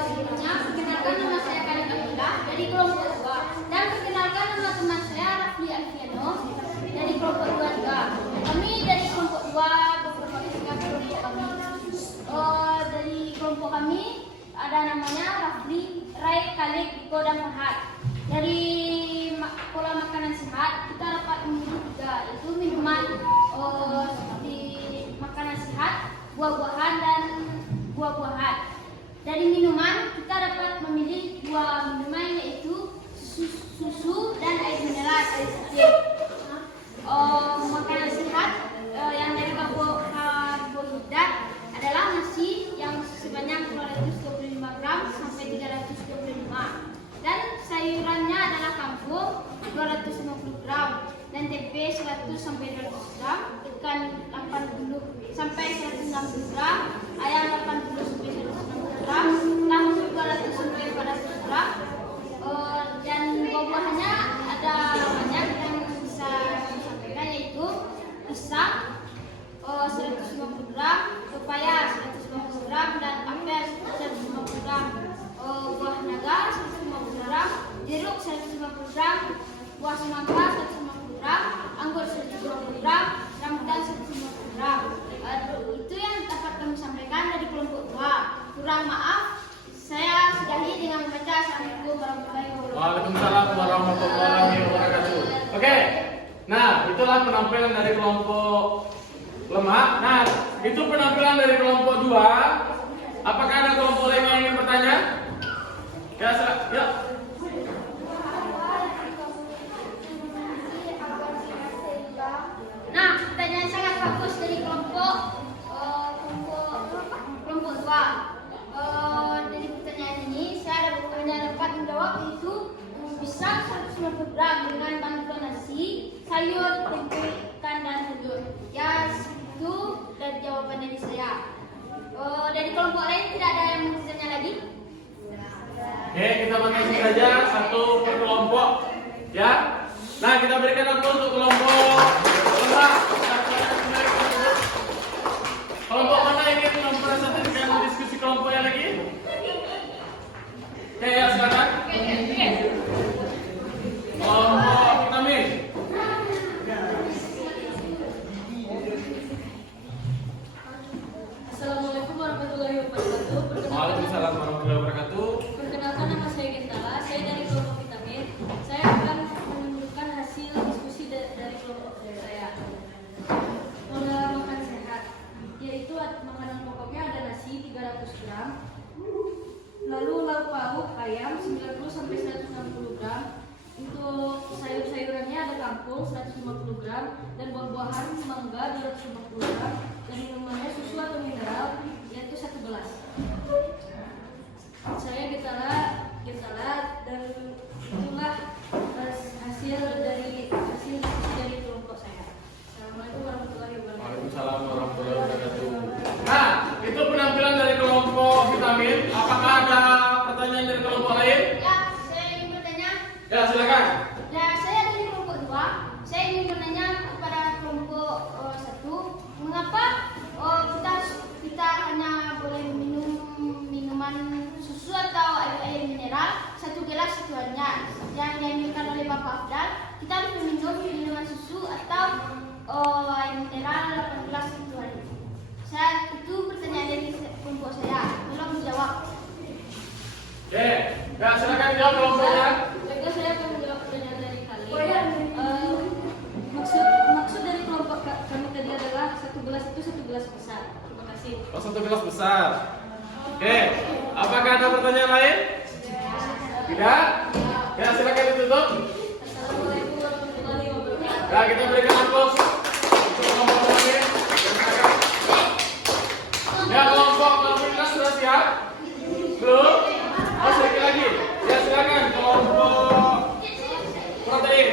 Sebelumnya perkenalkan nama saya Khalid Abdullah dari kelompok 2 dan perkenalkan nama teman saya Rafli Alfiano dari kelompok 2 juga. Kami dari kelompok 2 beberapa kelompok kami. Dari kelompok kami ada namanya Rafli, Rai, Khalid, Diko, dan Muhammad. Dari pola makanan sehat kita dapat memilih 3, yaitu minuman seperti makanan sehat, buah-buahan dan buah-buahan. Dari minuman kita dapat memilih 2 minuman, yaitu susu dan air mineral, air putih. Makanan sehat yang dari karbohidrat adalah nasi yang sebanyak 225 gram sampai 325. sampai 200 gram, ikan 80 sampai 160 gram, ayam 80 sampai 160 gram, tahu 200 sampai 400 gram, dan buah-buahannya ada banyak yang bisa kami sampaikan, yaitu pisang 150 gram, pepaya 150 gram, dan apel 150 gram, buah naga 150 gram, jeruk 150 gram, buah semangka 150 gram, anggur 150 gram, rambutan 150 gram. Itu yang dapat kami sampaikan dari kelompok 2. Kurang maaf, saya sudahi dengan membaca Assalamualaikum warahmatullahi wabarakatuh. Waalaikumsalam warahmatullahi wabarakatuh. Oke, nah itulah penampilan dari kelompok lemak. Nah, itu penampilan dari kelompok 2. Apakah ada kelompok lain yang ingin bertanya? Ya, ya. Nah, pertanyaan sangat bagus dari kelompok 2. Dari pertanyaan ini saya dapat menjawab, yaitu pisang 150 gram dengan bantuan nasi, sayur, tempe, ikan, dan telur. Ya, itu dari jawaban dari saya. Dari kelompok lain tidak ada yang bertanya lagi? Oke, kita batasi saja satu per kelompok, ya. Nah, kita berikan waktu untuk kelompok lemak. Kelompok mana ingin mempersatukan dengan diskusi kelompok yang lagi? Oke, ya silakan. Kelompok vitamin. Assalamualaikum warahmatullahi wabarakatuh. Waalaikumsalam warahmatullahi wabarakatuh. Perkenalkan, nama saya Gentala. Saya dari kelompok vitamin. Saya akan menunjukkan hasil diskusi dari kelompok saya. Pola makan sehat, yaitu makanan pokoknya ada nasi 300 gram, lalu lauk pauk ayam 90 sampai 160 gram. Untuk sayur-sayurannya ada kangkung 150 gram dan buah-buahan mangga 250 gram, dan minumannya susu atau mineral yaitu 1 gelas. Saya Gentala dan itulah hasil diskusi dari kelompok saya. Assalamualaikum warahmatullahi wabarakatuh. Waalaikumsalam warahmatullahi wabarakatuh. Nah, itu penampilan dari kelompok vitamin. Apakah ada pertanyaan dari kelompok lain? Ya, saya ingin bertanya. Ya, silakan. Nah, saya dari kelompok 2. Saya ingin bertanya kepada kelompok 1, mengapa kita hanya boleh minum minuman susu atau air mineral 1 gelas satu harinya, yang dianjurkan oleh Bapak Afdal kita harus minum minuman susu atau air mineral 8 gelas satu hari. Saya itu pertanyaan dari kelompok saya, tolong dijawab. Oke, ya silakan jawab kelompoknya. Baiklah, saya akan menjawab pertanyaan dari kalian. Maksud dari kelompok kami tadi adalah 1 gelas itu 1 gelas besar. Terima kasih. Oh, 1 gelas besar. Oke, apakah ada pertanyaan lain? Tidak? Ya, silakan ditutup. Assalamualaikum warahmatullahi wabarakatuh. Ya, kita berikan aplaus untuk kelompok lain. Ya, kelompok kita sudah siap? Belum? Oh, sedikit lagi. Ya, silakan kelompok protein.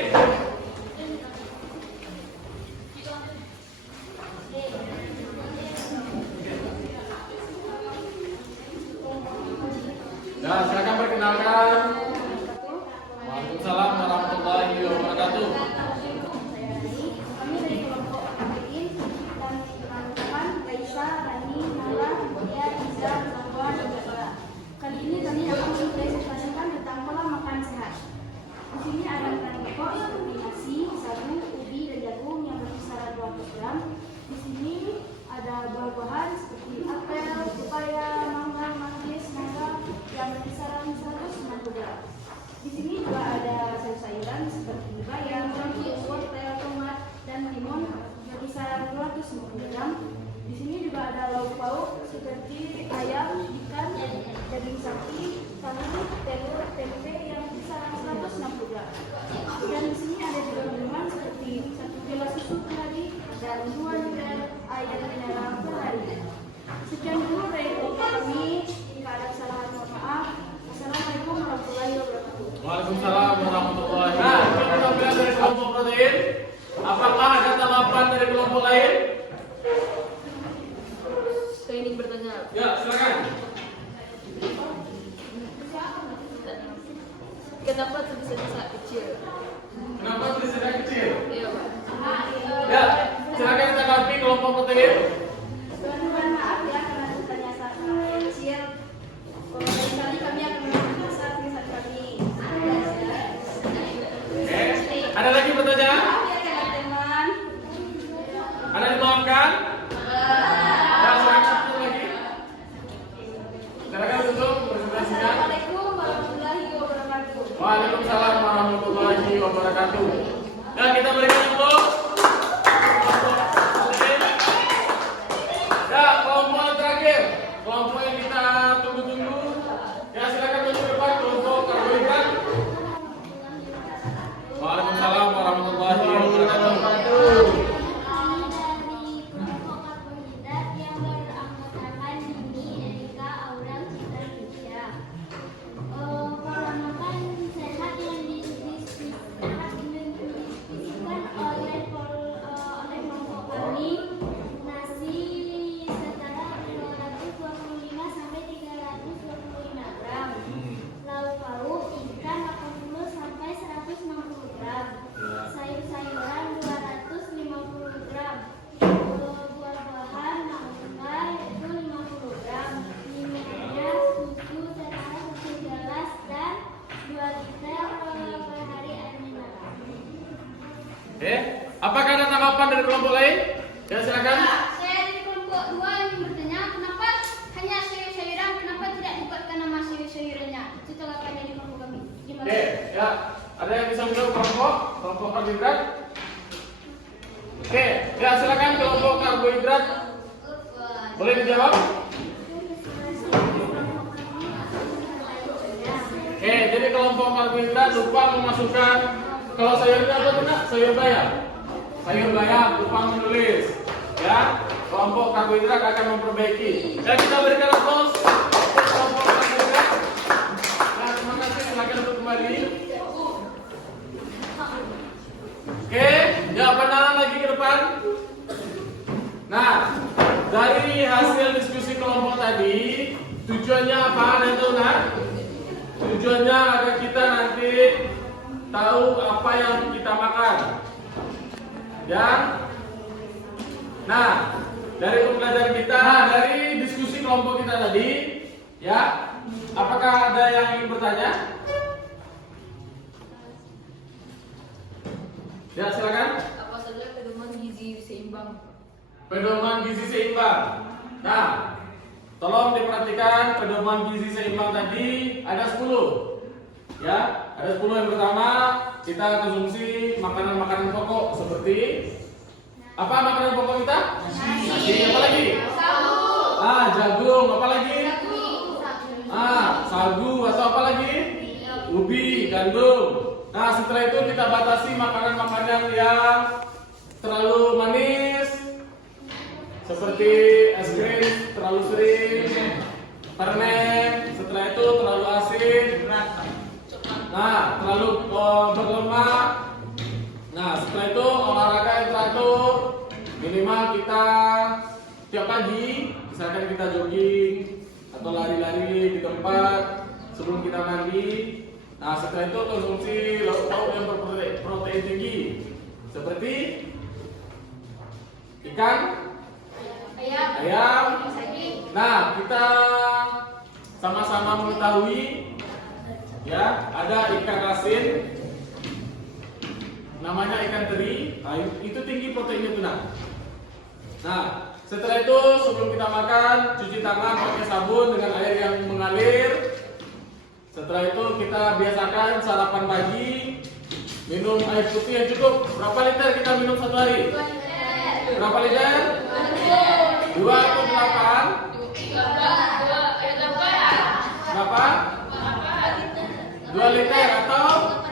Ya, silakan perkenalkan. Waalaikumsalam warahmatullahi wabarakatuh. Kami dari kelompok protein dan teman-teman Raisa, Rani, Nala, Dia, Iza, Zawar, dan Jabara. Kali ini kami akan mempresentasikan tentang pola makan sehat. Di sini ada makanan pokok seperti nasi, sagu, ubi, dan jagung yang berkisar 200 gram. Di sini ada buah-buahan seperti apel, pepaya, mangga, manggis, mangga yang berkisaran 190 gram. Di sini juga ada sayur-sayuran seperti bayam, jamur, wortel, tomat, dan timun berkisaran 250 gram. Di sini juga ada lauk pauk seperti ayam, ikan, daging sapi, tahu, telur, tempe yang berkisaran 160 gram. Dan di sini ada juga minuman seperti 1 gelas susu per hari dan 2 liter air mineral per hari. Sekian dulu dari kelompok kami. Jika ada kesalahan, mohon maaf. Assalamualaikum warahmatullahi wabarakatuh. Waalaikumsalam warahmatullahi wabarakatuh. Nah, itu penampilan dari kelompok protein. Apakah ada Benar. Ya, silakan. Kenapa tulisan kecil? Kenapa tulisannya kecil? Iya, Pak. Ya, silakan tanggapi kelompok protein. Mohon maaf ya karena tulisannya sangat kecil. Lain kali kami akan membesar tulisan kami. Oke, ada lagi pertanyaan? Maaf ya teman-teman. Ada dimaafkan? Ya, silakan satu lagi. Silakan tutup presentasinya. Assalamualaikum warahmatullahi wabarakatuh. Waalaikumsalam warahmatullahi wabarakatuh. Ya, kita berikan dulu. Ya, kelompok yang terakhir, kelompok yang kita tunggu-tunggu. Ya, silakan maju ke depan, kelompok karbohidrat. Waalaikumsalam warahmatullahi wabarakatuh. Dari kelompok karbohidrat yang beranggotakan Nini, Erika, Aurel, Citra, Tisha. Pola makan sehat yang didiskusikan oleh kelompok kami, nasi setara 225 sampai 325 gram, lauk pauk ikan 80 sampai 160 gram, sayur-sayuran 250 gram, buah-buahan mangga itu 50 gram, minumnya susu setara 1 gelas dan 2 liter per hari air mineral. Oke, apakah ada tanggapan dari kelompok lain? Ya, silakan. Saya dari kelompok 2 yang bertanya kenapa hanya sayur-sayuran, kenapa tidak dibuatkan nama sayur-sayurannya? Itu tanggapan dari kelompok kami. Gimana? Oke, ya. Ada yang bisa menjawab kelompok karbohidrat? Oke, ya silakan kelompok karbohidrat. Boleh dijawab? Oke, jadi kelompok karbohidrat lupa memasukkan kalau sayurnya apa benar? Sayur bayam. Sayur bayam lupa menulis. Ya, kelompok karbohidrat akan memperbaiki. Ya, kita berikan aplaus untuk kelompok karbohidrat. Ya, terima kasih. Silakan untuk kembali. Oke, ya pandangan lagi ke depan. Nah, dari hasil diskusi kelompok tadi, tujuannya apa? Ada yang tahu nak? Tujuannya agar kita nanti tahu apa yang kita makan. Ya. Nah, dari pembelajaran kita, dari diskusi kelompok kita tadi, ya, apakah ada yang ingin bertanya? Ya, silakan. Apa saja pedoman gizi seimbang? Pedoman gizi seimbang. Nah, tolong diperhatikan pedoman gizi seimbang tadi ada 10. Ya, ada 10. Yang pertama, kita konsumsi makanan-makanan pokok seperti apa makanan pokok kita? Nasi. Apa lagi? Jagung. Apa lagi? Sagu atau apa lagi? Ubi, gandum. Nah, setelah itu kita batasi makanan-makanan yang terlalu manis seperti es krim terlalu sering, permen, setelah itu terlalu asin, nah terlalu berlemak. Nah, setelah itu olahraga yang teratur, minimal kita tiap pagi, misalkan kita jogging atau lari-lari di tempat sebelum kita mandi. Nah, setelah itu konsumsi lauk-lauk yang berprotein tinggi seperti ikan, ayam. Nah, kita sama-sama mengetahui ya, ada ikan asin namanya ikan teri. Nah, itu tinggi proteinnya tuna. Nah, setelah itu sebelum kita makan, cuci tangan pakai sabun dengan air yang mengalir. Setelah itu kita biasakan sarapan pagi, minum air putih yang cukup. Berapa liter kita minum satu hari? 2 liter. Berapa liter? 2 atau 8? Berapa? 2 liter atau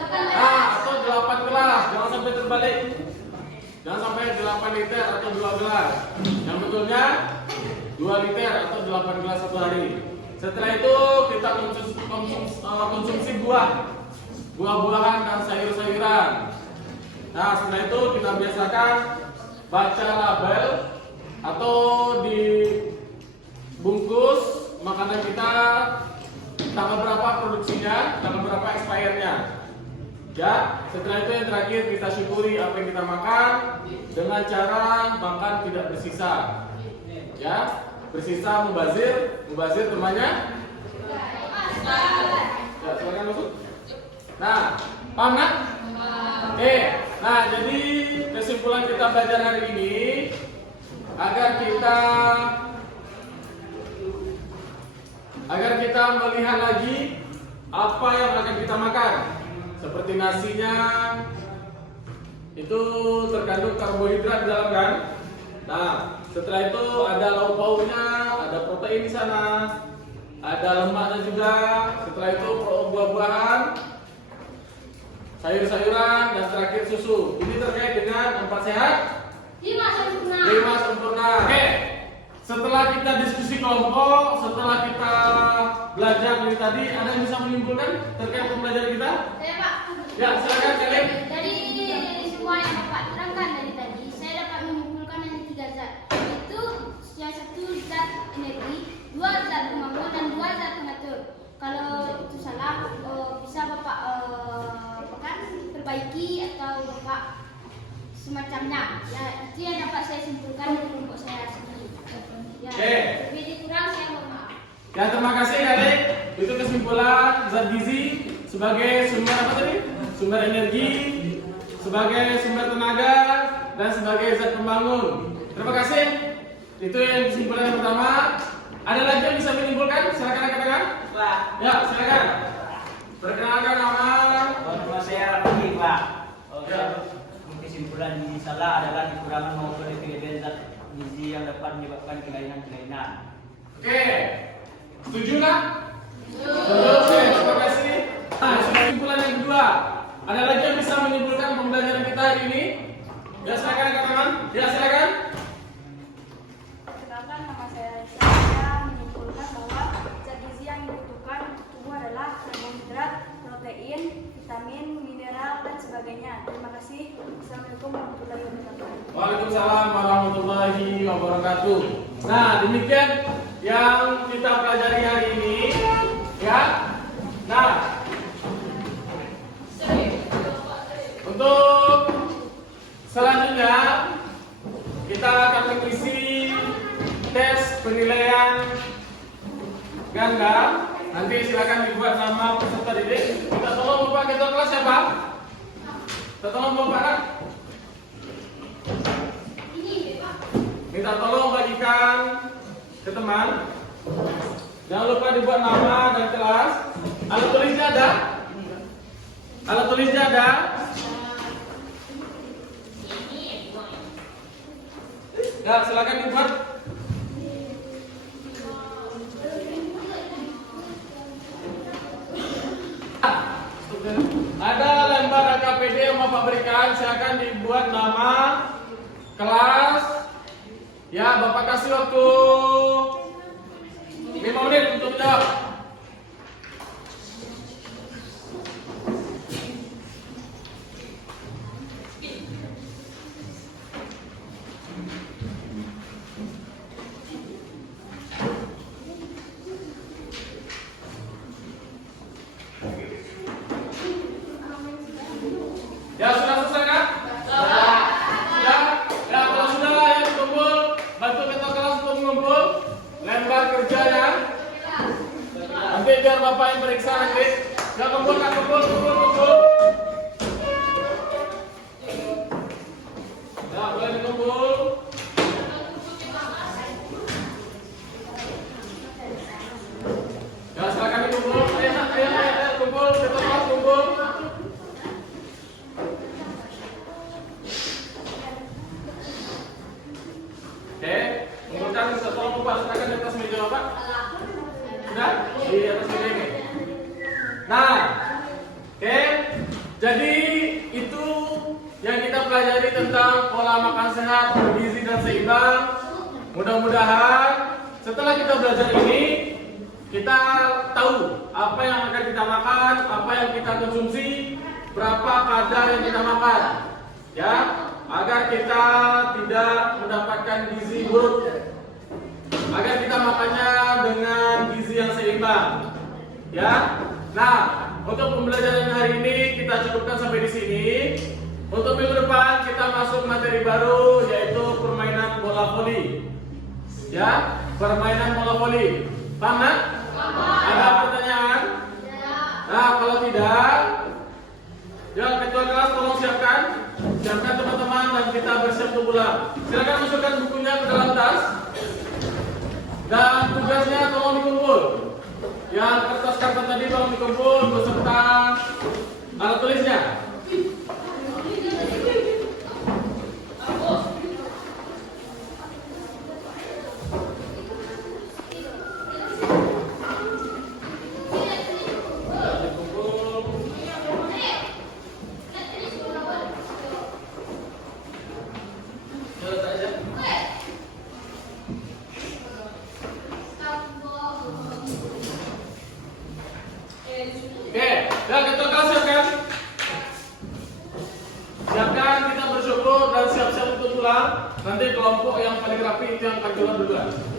8 gelas. Jangan sampai terbalik. Jangan sampai 8 liter atau 2 gelas. Yang betulnya 2 liter atau 8 gelas satu hari. Setelah itu kita konsumsi buah-buahan dan sayur-sayuran. Nah, setelah itu kita biasakan baca label atau bungkus makanan kita, tanggal berapa produksinya, tanggal berapa expirednya. Ya, setelah itu yang terakhir kita syukuri apa yang kita makan dengan cara makan tidak bersisa. Ya, bersisa mubazir temannya. Ya, silakan masuk. Nah, paham kan? Oke. Nah, jadi kesimpulan kita belajar hari ini agar kita melihat lagi apa yang akan kita makan. Seperti nasinya itu terkandung karbohidrat di dalam kan? Nah, setelah itu ada lauk pauknya, ada protein di sana, ada lemaknya juga. Setelah itu buah-buahan, sayur-sayuran, dan terakhir susu. Ini terkait dengan 4 sehat, 5 sempurna. 5 sempurna. Oke. Setelah kita diskusi kelompok, setelah kita belajar dari tadi, ada yang bisa menyimpulkan terkait pembelajaran kita? Saya Pak. Ya, silakan kalian. Dari semua yang Bapak terangkan dari tadi, saya dapat menyimpulkan ada 3 zat. Itu yang satu zat energi, 2 zat pembangun, dan 2 zat pengatur. Kalau itu salah, bisa Bapak perbaiki atau Bapak semacamnya. Ya, itu yang dapat saya simpulkan dari kelompok saya sendiri. Ya, lebih kurang saya mohon maaf. Ya, terima kasih adik. Itu kesimpulan zat gizi sebagai sumber apa tadi? Sumber energi, sebagai sumber tenaga, dan sebagai zat pembangun. Terima kasih. Itu yang kesimpulan yang pertama. Ada lagi yang bisa menyimpulkan? Silakan katakan. Ya, silakan. Perkenalkan nama. Nama saya Rafi, Pak. Ya. Kesimpulan gizi salah adalah kekurangan maupun kelebihan zat gizi yang dapat menyebabkan kelainan-kelainan. Oke. Setuju nggak? Oke, terima kasih. Nah, kesimpulan yang kedua. Ada lagi yang bisa menyimpulkan pembelajaran kita hari ini? Ya, silakan katakan. Ya, silakan. Perkenalkan, nama saya Raisa. Saya menyimpulkan bahwa zat gizi yang dibutuhkan tubuh adalah karbohidrat, protein, vitamin, mineral, dan sebagainya. Terima kasih. Assalamualaikum warahmatullahi wabarakatuh. Waalaikumsalam warahmatullahi wabarakatuh. Nah, demikian yang kita pelajari hari ini, ya. Nah, untuk selanjutnya kita akan mengisi tes penilaian ganda. Nanti silakan dibuat nama peserta didik. Kita tolong Bapak ketua kelas siapa? Kita tolong Bapak kan? Minta tolong bagikan ke teman. Jangan lupa dibuat nama dan kelas. Alat tulisnya ada? Alat tulisnya ada? Ya, silakan dibuat. Ada lembar KPD yang Bapak berikan, silakan dibuat nama, kelas. Ya, Bapak kasih waktu 5 menit untuk jawab. Ya, sudah selesai kan? Ya, kalau sudah yang kumpul, bantu ketua kelas untuk mengumpul lembar kerjanya. Nanti biar Bapak yang periksa nanti. Ya, kumpul. Ya, boleh dikumpul. Ya, silakan dikumpul. Ayo, kumpul, ketua kelas kumpul. Oke, kumpulkan tolong Bapak serahkan di atas meja Bapak. Sudah? Di atas meja ini. Nah, oke. Jadi itu yang kita pelajari tentang pola makan sehat, bergizi dan seimbang. Mudah-mudahan setelah kita belajar ini, kita tahu apa yang akan kita makan, apa yang kita konsumsi, berapa kadar yang kita makan. Ya, agar kita tidak mendapatkan gizi buruk. agar kita makannya dengan gizi yang seimbang. Ya. Nah, untuk pembelajaran hari ini kita cukupkan sampai di sini. Untuk minggu depan kita masuk materi baru yaitu permainan bola voli. Ya, permainan bola voli. Paham nak? Ada pertanyaan? Nah, kalau tidak, ya ketua kelas tolong siapkan teman-teman dan kita bersiap untuk pulang. Silakan masukkan bukunya ke dalam tas. Dan tugasnya tolong dikumpul. Yang kertas-kertas tadi tolong dikumpul beserta alat tulisnya. Oke, ya ketua kelas siapkan. Siapkan, kita bersyukur dan siap-siap untuk pulang. Nanti kelompok yang paling rapi itu yang akan keluar duluan.